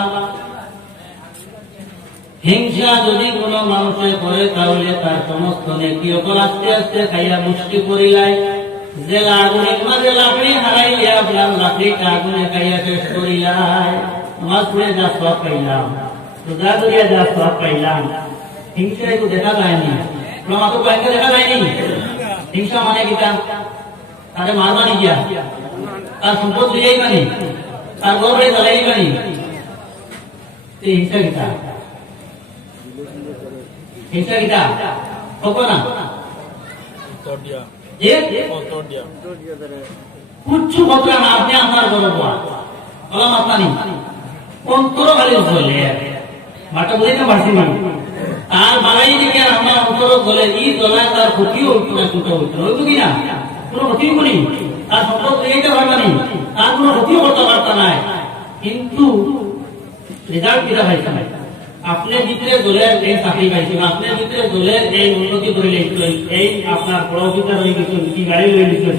হিংসা যদি কোন মানুষে করে তাহলে তার সমস্ত নেকি ওপর আস্তে আস্তে খাইয়া মুষ্টি করিলাই, যে আগুনের মাঝে লাকড়ি হারাইয়া আপনার লাকড়িটা আগুনে খাইয়া শেষ করিলাই। নামাজ পড়ে যা সওয়াব পাইলাম, রোজা ধরিয়া যা সওয়াব পাইলাম, হিংসা একটু দেখা যায়নি, প্রমাদ কয়েকটা দেখা যায়নি। হিংসা মানে কিটা? তারে মারবানি গিয়া, তার সম্পদ দিয়েই মানি, তার গর্বে জ্বালাই মানি, হিংসা কিটা? হিংসা কিটা হবো না? কুচ্ছু কথা না আপনি আমার গর্ব বলা মাত্রা নেই, অন্তর খালি চলে মাটা বুঝতে পারছি না। তার বাড়াই দিকে আমার অন্তর চলে, এই চলায় তার ক্ষতিও হইতো না, ছুটো হইতো হইতো কিনা, কোনো ক্ষতিও করি, তার সম্পদ দিতে পারবা নেই, তার কোনো ক্ষতিও করতে পারতা নাই, কিন্তু রেজাল্ট কিটা পাইছে না। আপনার ভিতরে দলের এই চাকরি পাইছেন, আপনার ভিতরে দলের এই উন্নতি করে লেগেছেন, এই আপনার পরবর্তীটা রয়ে গেছেন, কি গাড়ি রয়ে গেছেন,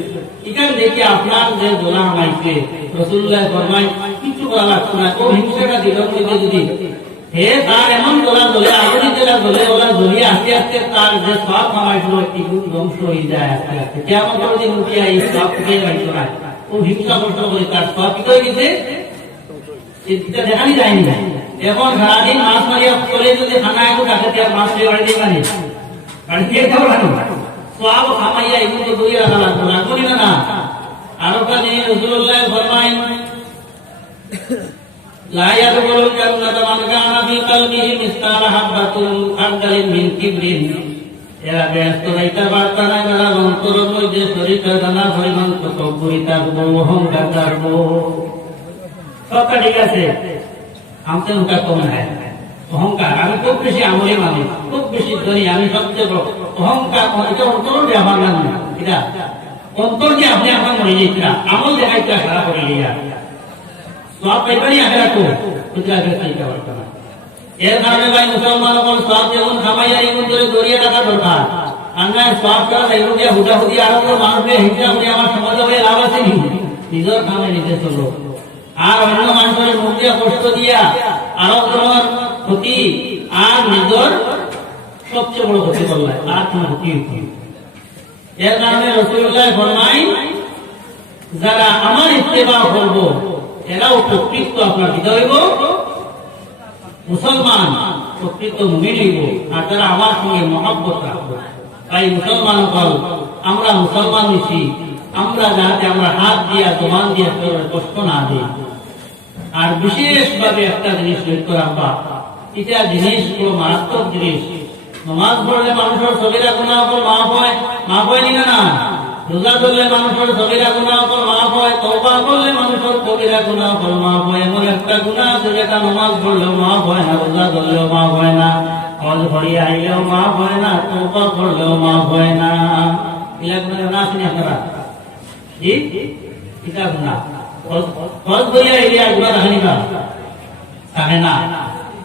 এখানে দেখি আপনার যে দোলা আমাইছে রাসূলুল্লাহ ফরমায় কিছু করা লাগছে না। ও হিংসাটা দিলের মধ্যে যদি হে তার এমন গোলা জ্বলে আগুনি যেটা জ্বলে ওলা জ্বলিয়ে আস্তে আস্তে তার যে সব কামাইছিল একটু ধ্বংস হয়ে যায় আস্তে আস্তে কেমন করে যে মুখিয়া এই সব থেকে বাইত না ও হিংসা কষ্ট করে তার সব কি হয়ে গেছে এটা দেখানি যায়নি এখন সারাদিন মাছ মারিয়া চলে যদি খানা একটু কাছে মাছ দিয়ে বাড়ি দিয়ে বানি বাড়ি দিয়ে খাবো সব খামাইয়া এগুলো তো দূরে রাখা লাগতো রাখবনি না আর একটা জিনিস রাসূলুল্লাহ ফরমায় لا يدخل الجنة من كان في قلبه مثقال حبة خردل من كبر এরা ব্যস্ত রাইতে পারতা না এরা অন্তরের মধ্যে শরীরটা দানা পরিমাণ তকব্বুরি থাকবো অহংকার থাকবো সবটা ঠিক আছে আমতে উনকা কম হয় অহংকার আমি খুব বেশি আমলি মানুষ খুব বেশি ধনী আমি সবচেয়ে বড় অহংকার এটা অন্তর ব্যবহার না এটা অন্তর যে আপনি আপনার মনে যেটা আমল দেখাইতে খারাপ করে লিয়া সব পাইবানি আগে রাখো বুঝলে আগে চাইতে পারতো না এর কারণে ভাই মুসলমান সকল সব যেমন খামাইয়া এমন করে জড়িয়ে রাখা দরকার আমরা সব করা এগুলো দিয়ে হুদাহুদি আরো মানুষকে হিংসা করে আমার সমাজে হয়ে লাভ আছে নিজের কামে নিজে চলো আর অন্য মানুষের মুখ দিয়ে কষ্ট দিয়া আরো তোমার ক্ষতি আর নিজের সবচেয়ে বড় ক্ষতি করলে আর তোমার ক্ষতি হচ্ছে এর কারণে রাসূলুল্লাহ ফরমায় যারা আমার ইত্তেবা করবো এরাও প্রকৃত আপনার হৃদয় হইব মুসলমান প্রকৃত মুমিন হইব আর তারা আমার সঙ্গে মহব্বত রাখবো তাই মুসলমান হল আমরা মুসলমান হইছি আমরা যাতে আমরা হাত দিয়া জবান দিয়া কষ্ট না দিই আর বিশেষভাবে একটা জিনিস লক্ষ্য রাখবা এটা জিনিস পুরো মারাত্মক জিনিস নামাজ পড়লে মানুষের সবিরা গুনাহ মাফ হয় না রোজা ধরলে মানুষের সবিরা গুনাহ মাফ হয় তওবা করলে মানুষের কবিরা গুনাহ মাফ হয় এমন একটা গুনাহ আছে যেটা নামাজ পড়লেও মাফ হয় না রোজা ধরলেও মাফ হয় না হজ ভরিয়ে আইলেও মাফ হয় না তওবা করলেও মাফ হয় না এগুলা গুনাহ না শুনি আপনারা জি এটা গুনাহ হজ ভরিয়ে আইলে আর গুনাহ রাখেনি থাকে না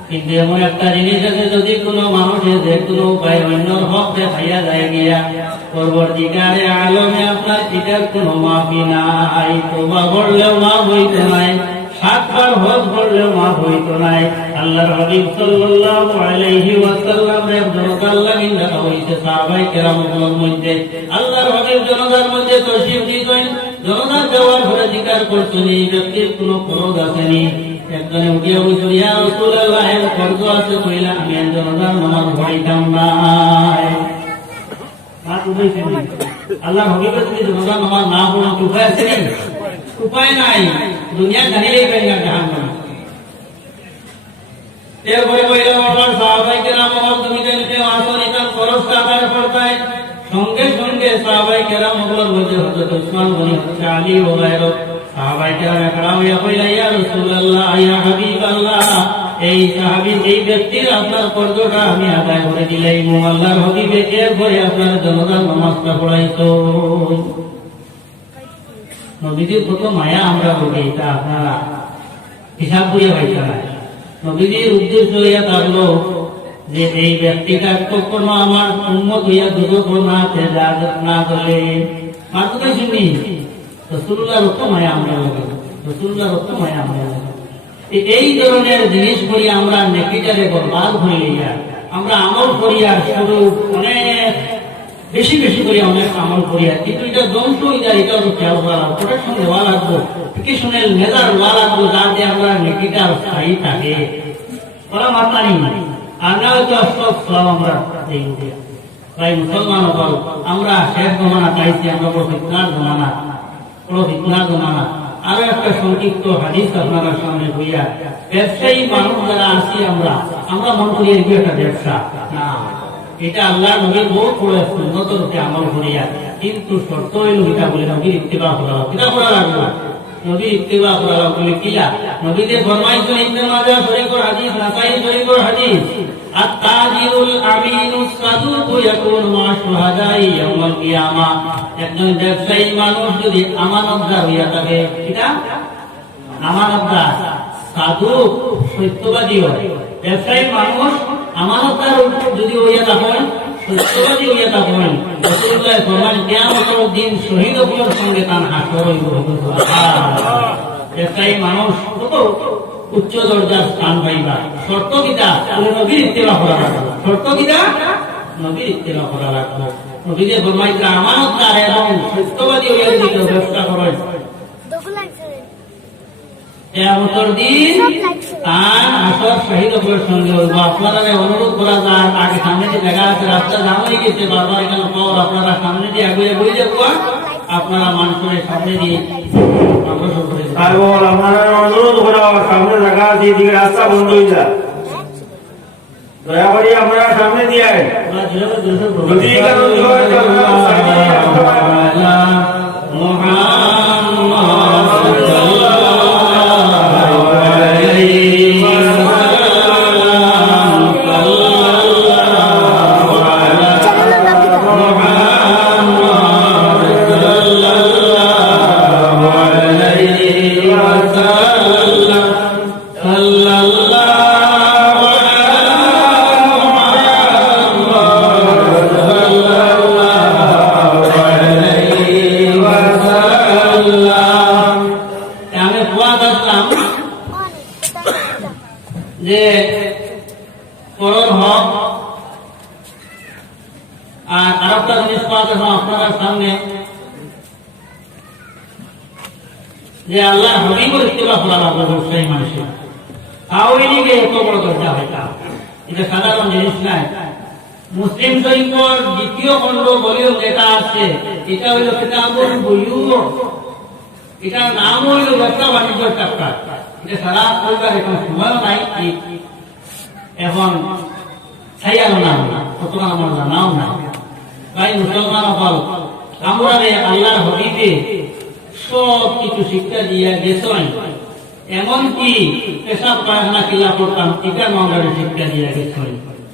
কিন্তু এমন একটা জিনিস আছে যদি কোনো মানুষের যে কোনো উপায় অন্যর হক দেখাইয়া যায় গিয়া পরবর্তীকালে আলমে আপনার এটার কোনো মাফি নাই তওবা করলেও মাফ হইতো নাই 7 বার হজ করলেও মাফ হইতো নাই আল্লাহর হাবিব সাল্লাল্লাহু আলাইহি ওয়াসাল্লাম এর জনতার লাগি দেখা হইছে সাহাবায়ে কেরামদের মধ্যে আল্লাহর হাবিব জনতার মধ্যে তশরিফ দিতেন জনতার যাওয়ার পরে জিকির করতেন এই ব্যক্তির কোনো ফরজ আসেনি একজনে উঠিয়া বলছিল ইয়া রাসূলুল্লাহ এর ফরজ আছে কইলা আমি জনতার নামাজ পড়িতাম না আল্লাহ হবিবের যদি জনতার নামাজ না পড়ো উপায় আছে উপায় নাই দুনিয়া জানিলেই পাই না জাহান্নাম এরপরে কইলাম আমার সাহাবায়ে কেরাম তুমি জানতে আসো নিতাম ফরজটা আদায় করতাই সঙ্গে সঙ্গে সাহাবায়ে কেরাম ওগুলোর মধ্যে হযরত উসমান গনি আলী ও গায়রো সাহাবায়ে কেরাম একরাম ইয়া কইলা ইয়া রাসূলুল্লাহ ইয়া হাবিবাল্লাহ এই সাহাবী এই ব্যক্তির আপনার ফরজটা আমি আদায় করে দিলাই আল্লাহর হাবিবে এরপরে আপনার জনতার নামাজটা পড়াইতো নবীজির কত মায়া আমরা বলি এটা আপনারা হিসাব করে পাইতে না নবীজির উদ্দেশ্য হইয়া থাকলো যে এই ব্যক্তিটা কখনো আমার উম্মত হইয়া দুঃখ না চলে মাত্র শুনি রাসূলুল্লাহর কত মায়া আমরা বলি রাসূলুল্লাহর কত মায়া আমরা বলি এই ধরনের জিনিস করি আমরা নেকিটারে বরবাদ হয়ে যায় আমরা আমল করি আর শুধু অনেক বেশি বেশি করে অনেক আমল করি আর কিন্তু এটা ধ্বংস হয়ে যায় এটা তো খেয়াল করা লাগবে প্রোটেকশন দেওয়া লাগবো পিকেশনের মেজার দেওয়া লাগবো যাতে আমরা নেকিটা স্থায়ী থাকে ওরা মাত্রা নেই আমরা হয়তো সব আমরা তাই মুসলমান হল আমরা শেষ জমানা চাইছি আমরা বড় ফিতনার জমানা আরো একটা সংক্ষিপ্ত হাদিস আপনারা সামনে হইয়া ব্যবসায়ী মানুষ যারা আছি আমরা মন করি এগুলো একটা ব্যবসা না এটা আল্লাহ নবীর বহুত বড় উন্নত রূপে আমল করিয়া কিন্তু শর্ত হইল এটা বলে নবীর ইত্তেবা করা কিনা করা লাগবে নবীর ইত্তেবা করা লাগবে কিলা নবীদের ফরমাইশ ইবনে মাজাহ শরীফের হাদিস নাসাই শরীফের হাদিস আত-তাজিরুল আমিনুস সাদুকু ইয়াকুনু মা শুহাদাই ইয়াউমাল কিয়ামা একজন ব্যবসায়ী মানুষ যদি আমানতদার হইয়া থাকে এটা আমানতদার সাদুক সত্যবাদী হয় ব্যবসায়ী মানুষ আমানতদার যদি হইয়া থাকেন সত্যবাদী হইয়া থাকেন রাসূলুল্লাহ ফরমান কিয়ামতের দিন শহীদদের সঙ্গে তার হাসর হইব ব্যবসায়ী মানুষ কত উচ্চ দরজার স্থান পাইবা। শর্ত কিটা? নবীর ইত্তেবা করা রাখবো। শর্ত কিটা? নবীর ইত্তেবা করা রাখবো। নবীকে ফরমাইছে আমানতদার এবং সত্যবাদী হইয়া যদি কেউ ব্যবসা করে কিয়ামতের দিন তার আসর শহীদের সঙ্গে হইব। আপনারা অনুরোধ করা যায়, আগে সামনে যে জায়গা আছে, রাস্তা জাম হয়ে গেছে, বারবার এখানে পর আপনারা সামনে দিয়ে আগুয়ে বয়ে যাবো, আপনারা মানুষের সামনে দিয়ে অগ্রসর করে আর বল আপনারা অনুরোধ করা সামনে জায়গা আছে, এদিকে রাস্তা বন্ধ হয়ে যায়, দয়া করে আপনারা সামনে দিয়ে আয়। যদি কারণ হয় তো আপনারা সামনে আসতে পারেন। যে পরর হক আর আরেকটা জিনিস পাওয়া যাবে আপনার সামনে, যে আল্লাহ হাবিবুর ইত্তেবা করা লাগবে ব্যবসায়ী মানুষের। তাওই দিকে এত বড় দরজা হয়, এটা সাধারণ জিনিস নাই। মুসলিম শরীফের দ্বিতীয় খণ্ড বলিও যেটা আছে, এটা হইল কিতাবুল বুয়ু, এটার নাম হইল ব্যবসা বাণিজ্যের চ্যাপ্টার। এটা সারা পরিবার এখন সময়ও নাই, এখন ছাইয়ারও নাম না, সুতরাং আমার জানাও না। ভাই মুসলমান হল, আমরা আল্লাহর হবিবে সব কিছু শিক্ষা দিয়া গেছেন, এমনকি পেশাব পায়খানা কিলা করতাম এটা আমরা শিক্ষা দিয়া গেছেন।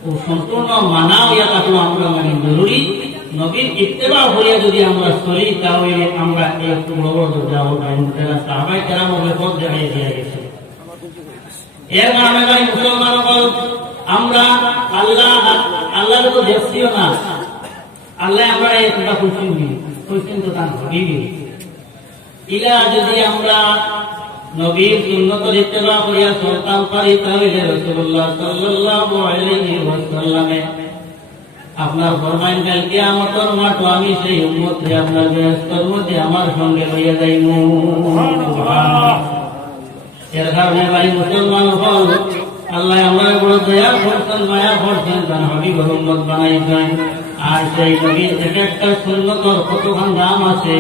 ও সম্পূর্ণ মানা হইয়া থাকলো আমরা মানে জরুরি। নবীর ইত্তেবা হইয়া যদি আমরা চলি তাহলে আমরা এই বড় বড় সাহাবায়ে কেরামের পথ দেখাইয়া দিয়া গেছে। এর কারণে ভাই মুসলমান হল, আমরা আল্লাহর তো দেখছিও না, আল্লাহ আমরা একটা খুশি তো তার ভাবিবি। ইলা যদি আমরা নবীর সুন্নতের ইত্তেবা করিয়া চলতাম পারি তাহলে রাসূলুল্লাহ সাল্লাল্লাহু আলাইহি ওয়াসাল্লামে আপনার ফরমান কাল কিয়ামতের মাঠে আমি সেই উম্মতকে আপনার বেহেশতের মধ্যে আমার সঙ্গে লইয়া যাইব। সুবহানাল্লাহ। এর কারণে ভাই মুসলমান হল, আল্লাহ আমার বড় দয়া করছেন, মায়া করছেন, তার হাবিবের উম্মত বানাইছেন। আর সেই নবীর এক একটা সুন্নতর কতখান দাম আছে,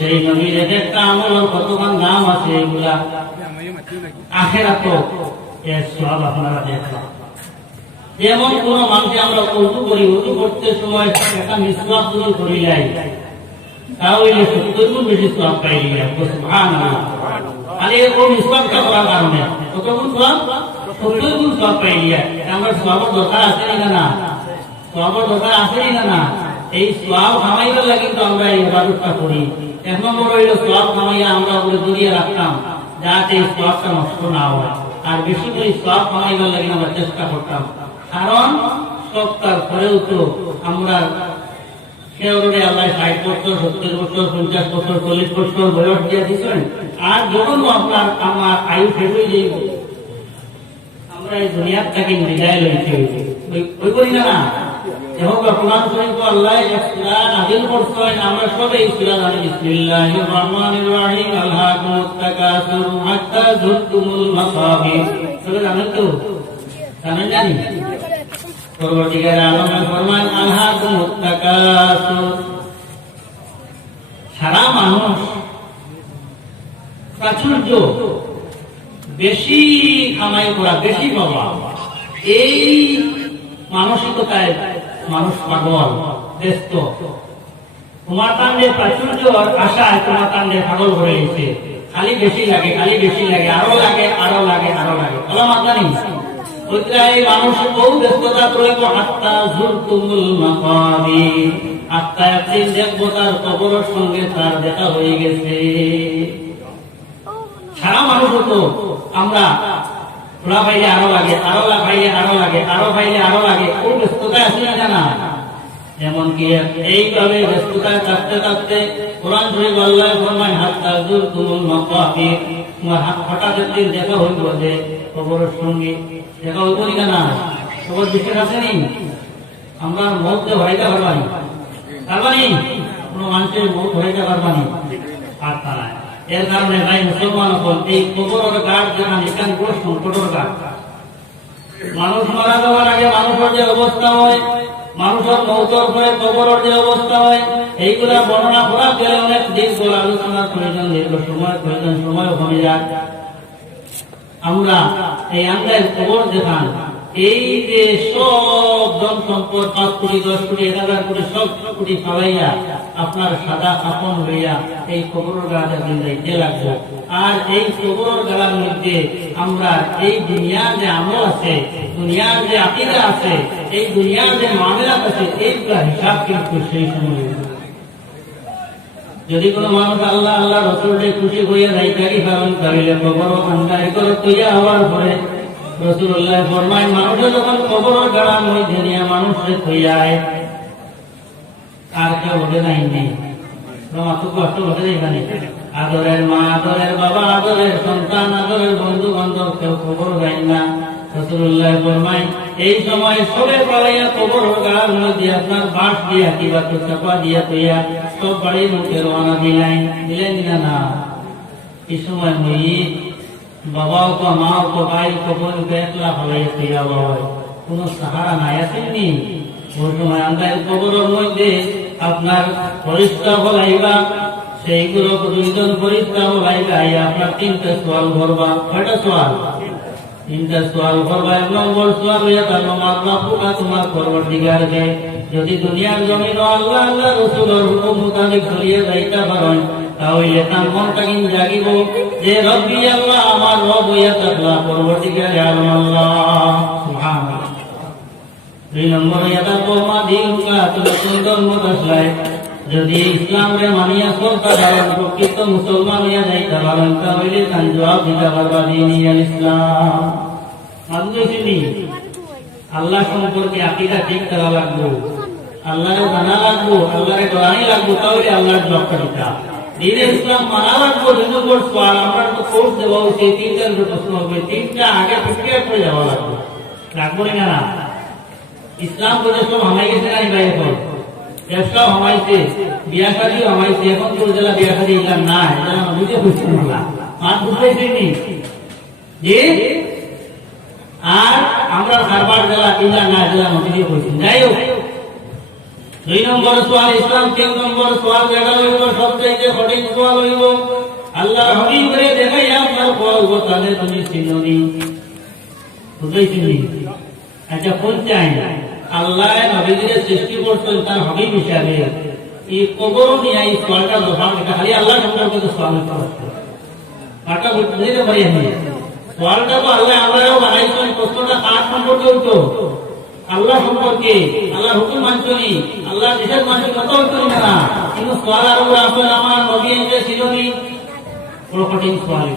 সেই নবীর এক একটা আমলের কতখান দাম আছে, এগুলা আখিরাত এর সওয়াব আপনারা দেখলাম। যেমন কোন মানুষকে আমরা উজু করি, উজু করতে সময় একটা মিসওয়াক যদি করি যাই তাহলে 70 গুণ বেশি সওয়াব পাই যায়। সুবহানাল্লাহ। আর এই মিসওয়াকটা করার কারণে কত গুণ সওয়াব? 70 গুণ সওয়াব পাই যায়। আমরা সওয়াবের দরকার আছে না? সওয়াবের দরকার আছে না? এই সওয়াব কামাইবার লাগি তো আমরা এই ইবাদতটা করি। এক নম্বর হইল সওয়াব কামাইয়া আমরা উপরে জড়িয়ে রাখতাম যাতে এই সওয়াবটা নষ্ট না হয়। আর বেশি করে সওয়াব কামাইবার লাগি আমরা চেষ্টা করতাম, কারণ সপ্তাহ পরেও তো আমরা কেউরে আল্লাহ 60 বছর, 70 বছর, 50 বছর, 40 বছর বয়স দিয়ে দিচ্ছেন। আর যখন আপনার আমার আয়ু শেষ হয়ে যাইব, আমরা এই দুনিয়ার থেকে বিদায় লইতে হইবে, ওই করি না? যেহেতু কোরআন শরীফ আল্লাহ এক সূরা নাযিল করছেন, আমরা সবাই এই সূরা জানি। বিসমিল্লাহির রহমানির রহিম, আলহাকুমুত তাকাসুর হাত্তা যুরতুমুল মাকাবির। সবাই জানেন তো? জানেন জানি? পরবর্তীকার আলমে ফরমান আলহাকুমুত তাকাসুর। সারা মানুষ প্রাচুর্য, বেশি কামাই করা, বেশি পাওয়া, এই মানসিকতায় মানুষ পাগল, ব্যস্ত। তোমার কাণ্ডে প্রাচুর্য আশায় তোমার কাণ্ডে পাগল হয়ে গেছে। খালি বেশি লাগে, খালি বেশি লাগে, আরো লাগে, আরো লাগে, আরো লাগে। বলা মাত্রা নেই। ওইটাই মানুষ বহু ব্যস্ততা প্রয়োগ। আত্মা যুরতুমুল মাকাবির, আত্মা একদিন দেখবো তার কবরের সঙ্গে তার দেখা হয়ে গেছে। সারা মানুষ হতো আমরা থোড়া পাইলে আরো লাগে, আরো পাইলে আরো লাগে, আরো পাইলে আরো লাগে। খুব ব্যস্ততায় আসি না জানা? এমনকি এইভাবে ব্যস্ততায় থাকতে থাকতে কোরআন শরীফ আল্লাহ ফরমায় হাত্তা যুরতুমুল মাকাবির, হঠাৎ একদিন দেখা হইব যে কবরের সঙ্গে দেখা হইব না কবর বিশ্বাস আছে নি আমরা মৌতে হইতে পারবানি কোনো মানুষের মৌত হইতে পারবানি আর তারা এর কারণে ভাই মুসলমান এই কবরের গাছ যেখানে এখান পুরো সংকটের গাছ মানুষ মারা যাওয়ার আগে মানুষের যে অবস্থা হয় মানুষের মৌতর পরে কবরের যে অবস্থা হয় এইগুলা বর্ণনা করা গেলে অনেক দিন পর আলোচনার প্রয়োজন দীর্ঘ সময় প্রয়োজন সময় কমে যায় আমরা এই আন্দায় কবর দেখান এই যে সব ধন সম্পদ 5 কোটি 10 কোটি 1000 কোটি সব কোটি ফালাইয়া আপনার সাদা কাপড় হইয়া এই কবরের গাড়া দিন যাইতে লাগবে আর এই কবরের গাড়ার মধ্যে আমরা এই দুনিয়ার যে আমল আছে দুনিয়ার যে আকীদা আছে এই দুনিয়ার যে মামলাত আছে এইগুলা হিসাব কিন্তু সেই সময় যদি কোনো মানুষ আল্লাহ আল্লাহ রাসূলের খুশি হইয়া যাইতারি পালন করিলে কবর আন্দায় করে তৈরি হওয়ার পরে রাসূলুল্লাহ ফরমায় মানুষ যখন কবরের গাড়ার মধ্যে নিয়ে মানুষকে থইয়ায় আর কেউ ওঠে নাই নেই মাত্র কষ্ট ওঠে এখানে আদরের মা আদরের বাবা আদরের সন্তান আদরের বন্ধু বান্ধব কেউ কবর যায় না রাসূলুল্লাহ ফরমায় এই সময় সবে পালাইয়া কবরের গাড়ার মধ্যে আপনার বাঁশ দিয়া কিবা তো চাপা দিয়া তৈয়া সব বাড়ির মুখে রওনা দিলেন না এই সময় মই বাবাও কো মাও কো ভাই কো বোন কে একলা হয়ে তৈয়া বাবা কোনো সাহারা নাই আসেনি ওই সময় আন্দায় কবরের মধ্যে আপনার পরিষ্কার হলাইবা সেইগুলো দুইজন পরিষ্কার হলাইবা আপনার 3টা সওয়াল করবা 6টা সওয়াল 3টা সওয়াল করবা 1 নম্বর সওয়াল হইয়া তার মারফুকা তোমার পরবর্তীকারকে যদি দুনিয়ার জমিন আল্লাহ আল্লাহ রাসূলের হুকুম মোতাবেক চলিয়ে যাইতে পারেন তাহলে তার মনটা কিন্তু জাগিব যে রব্বি আল্লাহ আমার রব হইয়া থাকলা পরবর্তীকারে আল্লাহ সুবহানাল্লাহ 2 নম্বর ইয়াদা কওমা দিনকা তুমি সুন্দর মত আসলাই যদি ইসলাম রে মানিয়া চলতে পারেন প্রকৃত মুসলমান হইয়া যাইতে পারেন তাহলে তার জবাব দিতে পারবা দিন ইসলাম মানতেছি আল্লাহ সম্পর্কে আকীদা ঠিক করা লাগবে আল্লাহরে জানা লাগবে আল্লাহরে ডরানি লাগবে তাহলে আল্লাহর জবাবটা দিতে দিনে ইসলাম মানা লাগবে 2 নম্বর সওয়াল আমরা তো কোর্স দেওয়া হয়েছে 3টার প্রশ্ন হবে 3টা আগে প্রিপেয়ার করে যাওয়া লাগবে লাগবে না ইসলাম করে সব হামাই গেছে নাই ভাই এখন ব্যবসাও হামাইছে বিয়া শাদিও হামাইছে এখন তোর জেলা বিয়া শাদি ইসলাম না এটা বুঝে বুঝতে না আর বুঝতেছি নি যে আর আমরা কারবার জেলা ইসলাম না জেলা মসজিদে বলছি যাই হোক 2 নম্বর সওয়াল ইসলাম 3 নম্বর সওয়াল যেটা হইব সবচেয়ে কঠিন সওয়াল হইব আল্লাহ হাবিবরে দেখাইয়া আপনার বলবো তাহলে তুমি চিনি বুঝাইছি নি আচ্ছা কোন চাই আল্লাহ নবীদের সৃষ্টি করছেন তার হাবিব হিসাবে এই কবর নিয়ে এই সওয়ালটা দোকান এটা খালি আল্লাহ সম্পর্কে সওয়াল করছে কাটা বুঝতে পারি আমি সওয়ালটা তো আল্লাহ আমরাও বানাইছেন প্রশ্নটা কার সম্পর্কে হইতো আল্লাহ সম্পর্কে আল্লাহ হুকুম মানছনি আল্লাহ নিষেধ মানছনি কত হইতো না কিন্তু সওয়াল আর আসলে আমার নবী এসে ছিলনি বড় কঠিন সওয়াল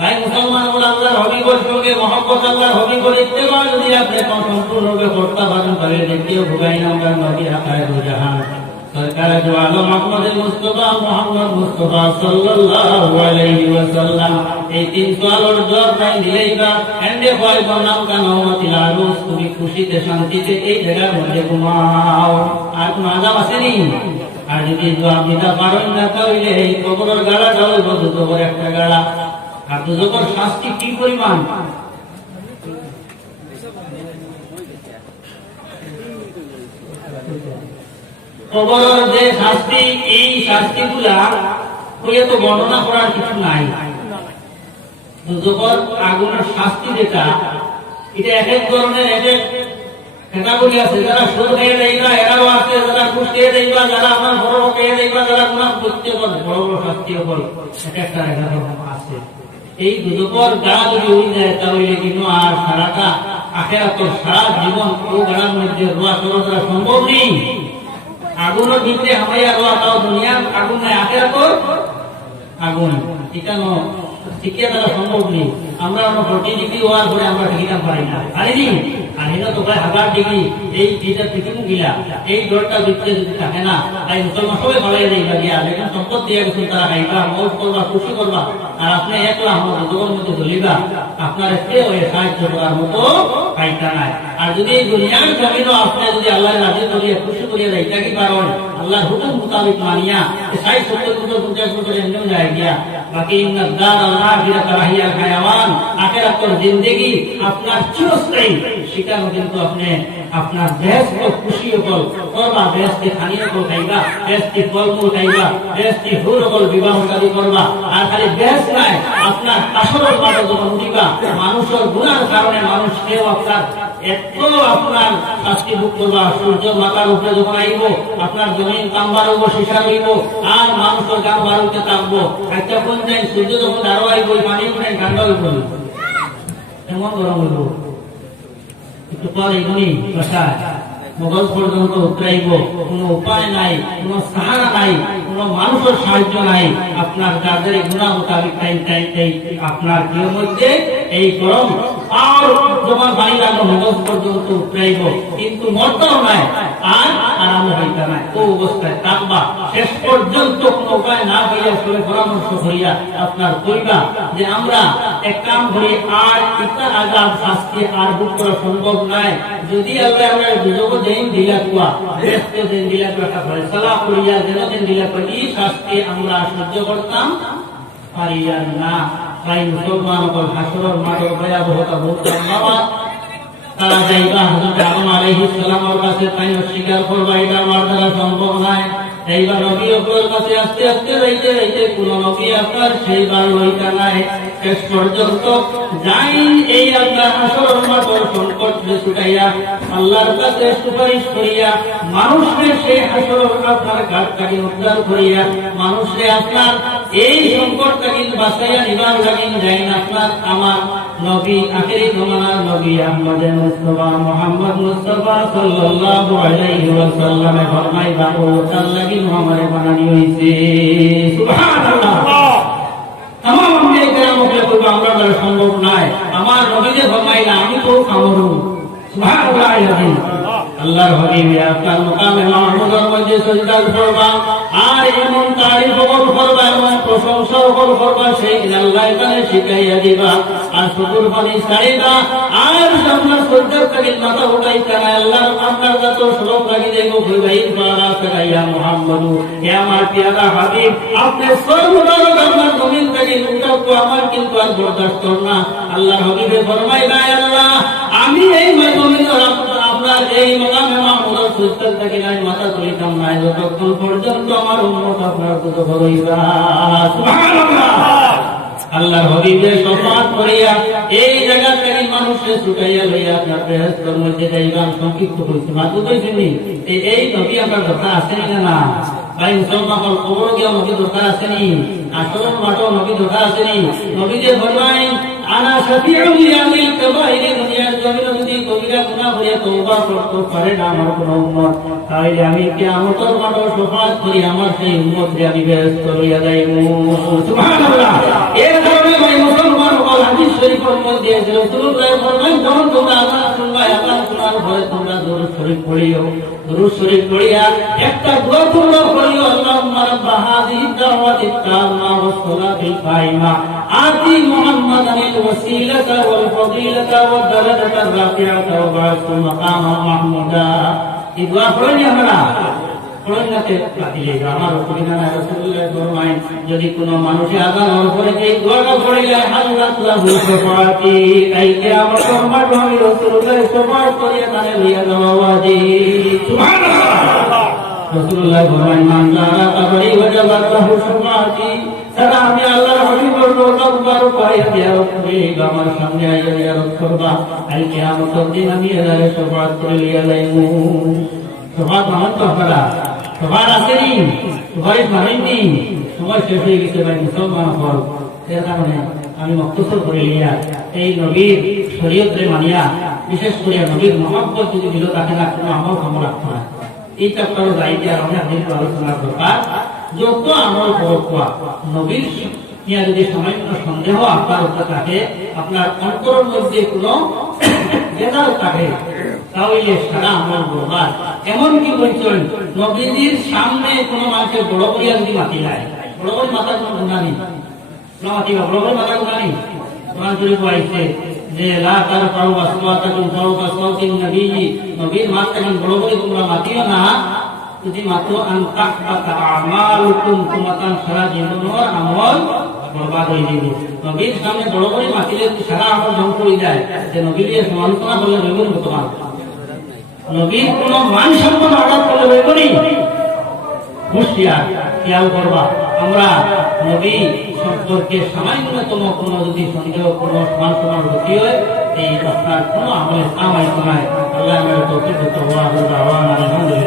ভাই মুসলমান বলে আল্লাহর হাবিবের সঙ্গে মহব্বত আল্লাহর হাবিবের ইত্তেবা যদি আপনি সম্পূর্ণরূপে করতে পারেন তাহলে দেখতেও ভুগাই না আমরা নবী আকায়েদ জাহান সরকার जो आलम अहमद मुस्तफा मोहम्मद मुस्तफा सल्लल्लाहु अलैहि वसल्लम এই 3 সওয়ালের জবাব নাই দিলেইবা এন্ডে হয় বনাম কানাওয়াতিল আরুস তুমি খুশিতে শান্তিতে এই জায়গার মধ্যে ঘুমাও আর কোনো আযাব আসেনি আর যদি জবাব দিতে পারেন না তাহলে এই কবরের গাড়াটা হইব দুজকের একটা গাড়া আর দুজকের শাস্তি কি পরিমাণ কবরের যে শাস্তি এই শাস্তিগুলা হইয়া তো বর্ণনা করার কিছু নাই দুজকের আগুনের শাস্তি যেটা এটা এক এক ধরনের এক এক ক্যাটাগরি আছে যারা সুদ খেয়ে দেয়বা এরাও আছে যারা ঘুষ খেয়ে দেয়বা যারা আমার বড় খেয়ে দেয়বা যারা গুনাহ করতে পারে বড় বড় শাস্তি হবে এক একটা আছে এই দুজকের গা যদি হয়ে যায় তাহলে কিন্তু আর সারাটা আখিরাতের সারা জীবন ও গাড়ার মধ্যে রোয়া করা সম্ভব নেই আগুনের ভিতরে হামাইয়া রোয়া তাও দুনিয়ার আগুন নাই আখিরাতের আগুন ঠিকানো ঠিকিয়ে তারা সম্ভব নেই আমরা 40 ডিগ্রি হওয়ার পরে আমরা ঠিকিতে পারি না পারিনি আর এটা তো ভাই 1000 ডিগ্রি এই যেটা পৃথিবী গিলা এই ডরটা ভিতরে যদি থাকে না তাই মুসলমান সবাই ভালো যাইবা গিয়া লেকিন সম্পদ দিয়ে গেছেন তারা খাইবা মৌজ করবা খুশি করবা আর আপনি একলা আমার জগৎ মধ্যে চলিবা আপনার কেউ সাহায্য করার মতো পাইতা নাই। আর যদি এই দুনিয়ার জমিনও আপনি যদি আল্লাহর রাজি করিয়ে খুশি করিয়ে দেয় এটা কি কারণ আল্লাহর হুকুম মোতাবেক মানিয়া 60-70 বছর 50 বছর এমনিও যায় গিয়া বাকি ইন্নাদার আল্লাহ ফিরা কারাহিয়া হায়াওয়ান আখিরাতের জিন্দেগি আপনার চিরস্থায়ী সেখানে কিন্তু আপনি আপনার বেহেশত খুশি হল করবা বেহেশতে খানিয়া হল খাইবা বেহেশতে ফলমূল খাইবা বেহেশতে হুর হল বিবাহ শাদী করবা আর খালি বেহেশত নাই আপনার আসরের মাঠে যখন উঠিবা মানুষের গুনার কারণে মানুষ কেউ আপনার এত আপনার শাস্তি ভোগ করবা সূর্য মাথার উপরে যখন আইব আপনার জমিন তাম্বার হইব শিশা হইব আর মানুষের গান বারুতে থাকবো একটা কোন যাই সূর্য যখন আরো আইব পানি করে ঠান্ডা হইব এমন গরম হইব একটু পর এগুলি বাসায় মোগল পর্যন্ত উতরাইব কোন উপায় নাই কোন সাহারা নাই কোন মানুষের সাহায্য নাই আপনার যাদের গুণা মোতাবেক আপনার কেউ মধ্যে এই গরম আর জমা বাড়ি লাগলো মোগল পর্যন্ত উতরাইব কিন্তু মরতেও নাই আর আরাম হইতে নাই ও অবস্থায় থাকবা শেষ পর্যন্ত কোন উপায় না হইয়া সরে পরামর্শ করিয়া আপনার কইবা যে আমরা এক কাম করি আর ইতার আজাব শাস্তি আর ভোগ করা সম্ভব নাই যদি আল্লাহ আমরা দুজক দেন দিলা কুয়া বেস্তে দেন দিলা কুয়া ফয়সালা করিয়া যেন দেন দিলা কুয়া এই শাস্তি আমরা সহ্য করতাম পারিয়া না তাই মুসলমানগণ হাসরের মাঠে ভয়াবহতা ভোগ করবা তারা যাইবা হযরত আদম আলাইহিস সালামের কাছে তাই অস্বীকার করবা এটা আমার দ্বারা সম্ভব নয় এইবার নবী ওপর কাছে আস্তে আস্তে যাইতে যাইতে কোন নবী আপনার সেইবার লইতা নাই শেষ পর্যন্ত যাই এই আল্লাহ হাসরের মাঠের সংকট ছুটাইয়া আল্লাহর কাছে সুপারিশ করিয়া মানুষকে সেই হাসরের আপনার ঘাট কাটি উদ্ধার করিয়া মানুষকে আপনার এই সংকট থেকে বাঁচাইয়া নিবার লাগিন যাই আপনার আমার নবী আখেরি জমানার নবী আহমদ মুস্তাফা মুহাম্মদ মুস্তাফা সাল্লাল্লাহু আলাইহি ওয়াসাল্লামে ফরমাইবা ও তার লাগি আমারে বানানি হইছে সুবহানাল্লাহ तमाम अंबिया किराम के कोई আমরা দ্বারা সম্ভব নয় আমার নবী যে ফরমাইলা আমি তো কামরু সুবহানাল্লাহ আলাইহি আল্লাহর হাবিব আপনার মুকামে মাহমুদের মধ্যে সিজদা করবা আর এমন তারিফ করবা এমন প্রশংসা করবা সেই আল্লাহ এখানে শিখাইয়া দিবা আর শুকর পানি ছাড়িবা আর আপনার সিজদা থেকে মাথা উঠাইতে না আল্লাহর আপনার যত শ্লোক লাগি যাইবো কইবাই পারা সাইয়া মুহাম্মদু হে আমার প্রিয় হাবিব আপনি সর্বদা আপনার জমিন থেকে উঠাও আমার কিন্তু আর বরদাস্ত না আল্লাহর হাবিবে ফরমাইলা আল্লাহ আমি এই জমিনের আপনার এই মাকামে মাহমুদের সুস্থ থেকে নাই মাথা তুলিতাম নাই যতক্ষণ পর্যন্ত আমার উম্মত আপনার কত হইবা সুবহানাল্লাহ আল্লাহর হাবিবে শফাত করিয়া এই জায়গা থেকে মানুষকে ছুটাইয়া লইয়া আপনার বেহেশতের মধ্যে যাইবান সংক্ষিপ্ত কইছে মাত্র কইছেনি এই নবী আপনার কথা আছে না ভাই মুসলমান কবর গিয়া নবী দরকার আসেনি আসল মাঠে নবী দরকার আসেনি নবী যে ফরমায় আনা শাফিউল লিয়ামিল কাবাইরি দুনিয়ার জমিনে যদি কবিরা গুনাহ করে তওবা করতে পারে না আমার কোন উম্মত তাইলে আমি কিয়ামতের মাঠে শফাত করি আমার সেই উম্মতকে আমি বেহেশত লইয়া যাইব সুবহানাল্লাহ এই কারণে ভাই মুসলমান হল হাদিস শরীফের মধ্যে রাসূলুল্লাহ ফরমায় যখন তোমরা আল্লাহ শুনবা আল্লাহ শোনার পরে তোমরা দরুদ শরীফ পড়িও দরুদ শরীফ পড়িয়া একটা দোয়া তোমরা পড়িও আল্লাহুম্মা রাব্বা হাযিহি দাওয়াতিত তাম্মা ওয়াস সালাতিল কায়িমা আতি মুহাম্মাদানিল ওয়াসিলাতা ওয়াল ফাদিলাতা ওয়াদ দারাজাতার রাফিআতা ওয়া বা'থু মাকামান মাহমুদা এই দোয়া পড়েন আমরা পড়াতে পাতিলে আমার উপরিনা রাসূলুল্লাহ ফরমায় যদি কোনো মানুষে আযান হওয়ার পরে এই দোয়াটা পড়িলে আল্লাহ লাহু শাফাতি এই কিয়ামতের মাঠে আমি রাসূলুল্লাহ শফাত করিয়া তারে লইয়া যাওয়া ওয়াজিব সুবহানাল্লাহ রাসূলুল্লাহ ফরমায় মান যারা কবরি ওয়াজাবাত লাহু শাফাতি সারা আমি আল্লাহর হাবিবের রওজা মুবারক পাইয়া জিয়ারত করি আমার সামনে আইয়া জিয়ারত করবা আল কিয়ামতের দিন আমি এর শফাত করে লইয়া যাইব শফাত মানে তো আপনারা সবার আসেনি সবাই মানেননি সবাই শেষ হয়ে গেছে ভাই মুসলমান হল এর কারণে আমি মক্তসর করে লিয়া এই নবীর শরীয়তরে মানিয়া বিশেষ করে নবীর মহব্বত যদি দিল তাকে না কোনো আমল ক্ষমা রাখতো না এই চ্যাপ্টারও যাইতে আর অনেক দিন আলোচনার দরকার যত আমল করবা নবীর নিয়ে যদি সামান্য সন্দেহ আপনার উপর থাকে আপনার অন্তরের মধ্যে কোনো বেদাল থাকে তাহলে সারা আমল বরবাদ। এমনকি বলছেন নবীজির সামনে কোনো মানুষের বড় করিয়া যদি মাতি নাই, বড় করে মাথা কোনো গুণা নেই, মাতি বড় করে মাথা গুণা নেই। কোরআন শরীফ আইছে যে লা তারফাউ আসওয়াতাকুম ফাওকা সাওতিন নবিয়্যি, নবীর মাথাকে বড় করে তোমরা মাতিও না, যদি মাত্র আন তাহবাতা আমালুকুম, তোমার সারা জীবনের আমল বরবাদ হয়ে যাবে। নবীর সামনে বড় করে মাতিলে সারা আমল ধ্বংস হয়ে যায়। যে নবীর সমালোচনা করলে হইবেন তোমার, নবীর কোন মান সম্মান আঘাত করলে হইবনি, হুঁশিয়ার খেয়াল করবা। আমরা নবী সম্পর্কে সামান্যতম কোন যদি সন্দেহ কোন মান সম্মান গতি হয়, এই আপনার কোন আমলে কামাই করায় আল্লাহ আমাদের তৌফিক দান করুন। আলহামদুলিল্লাহ।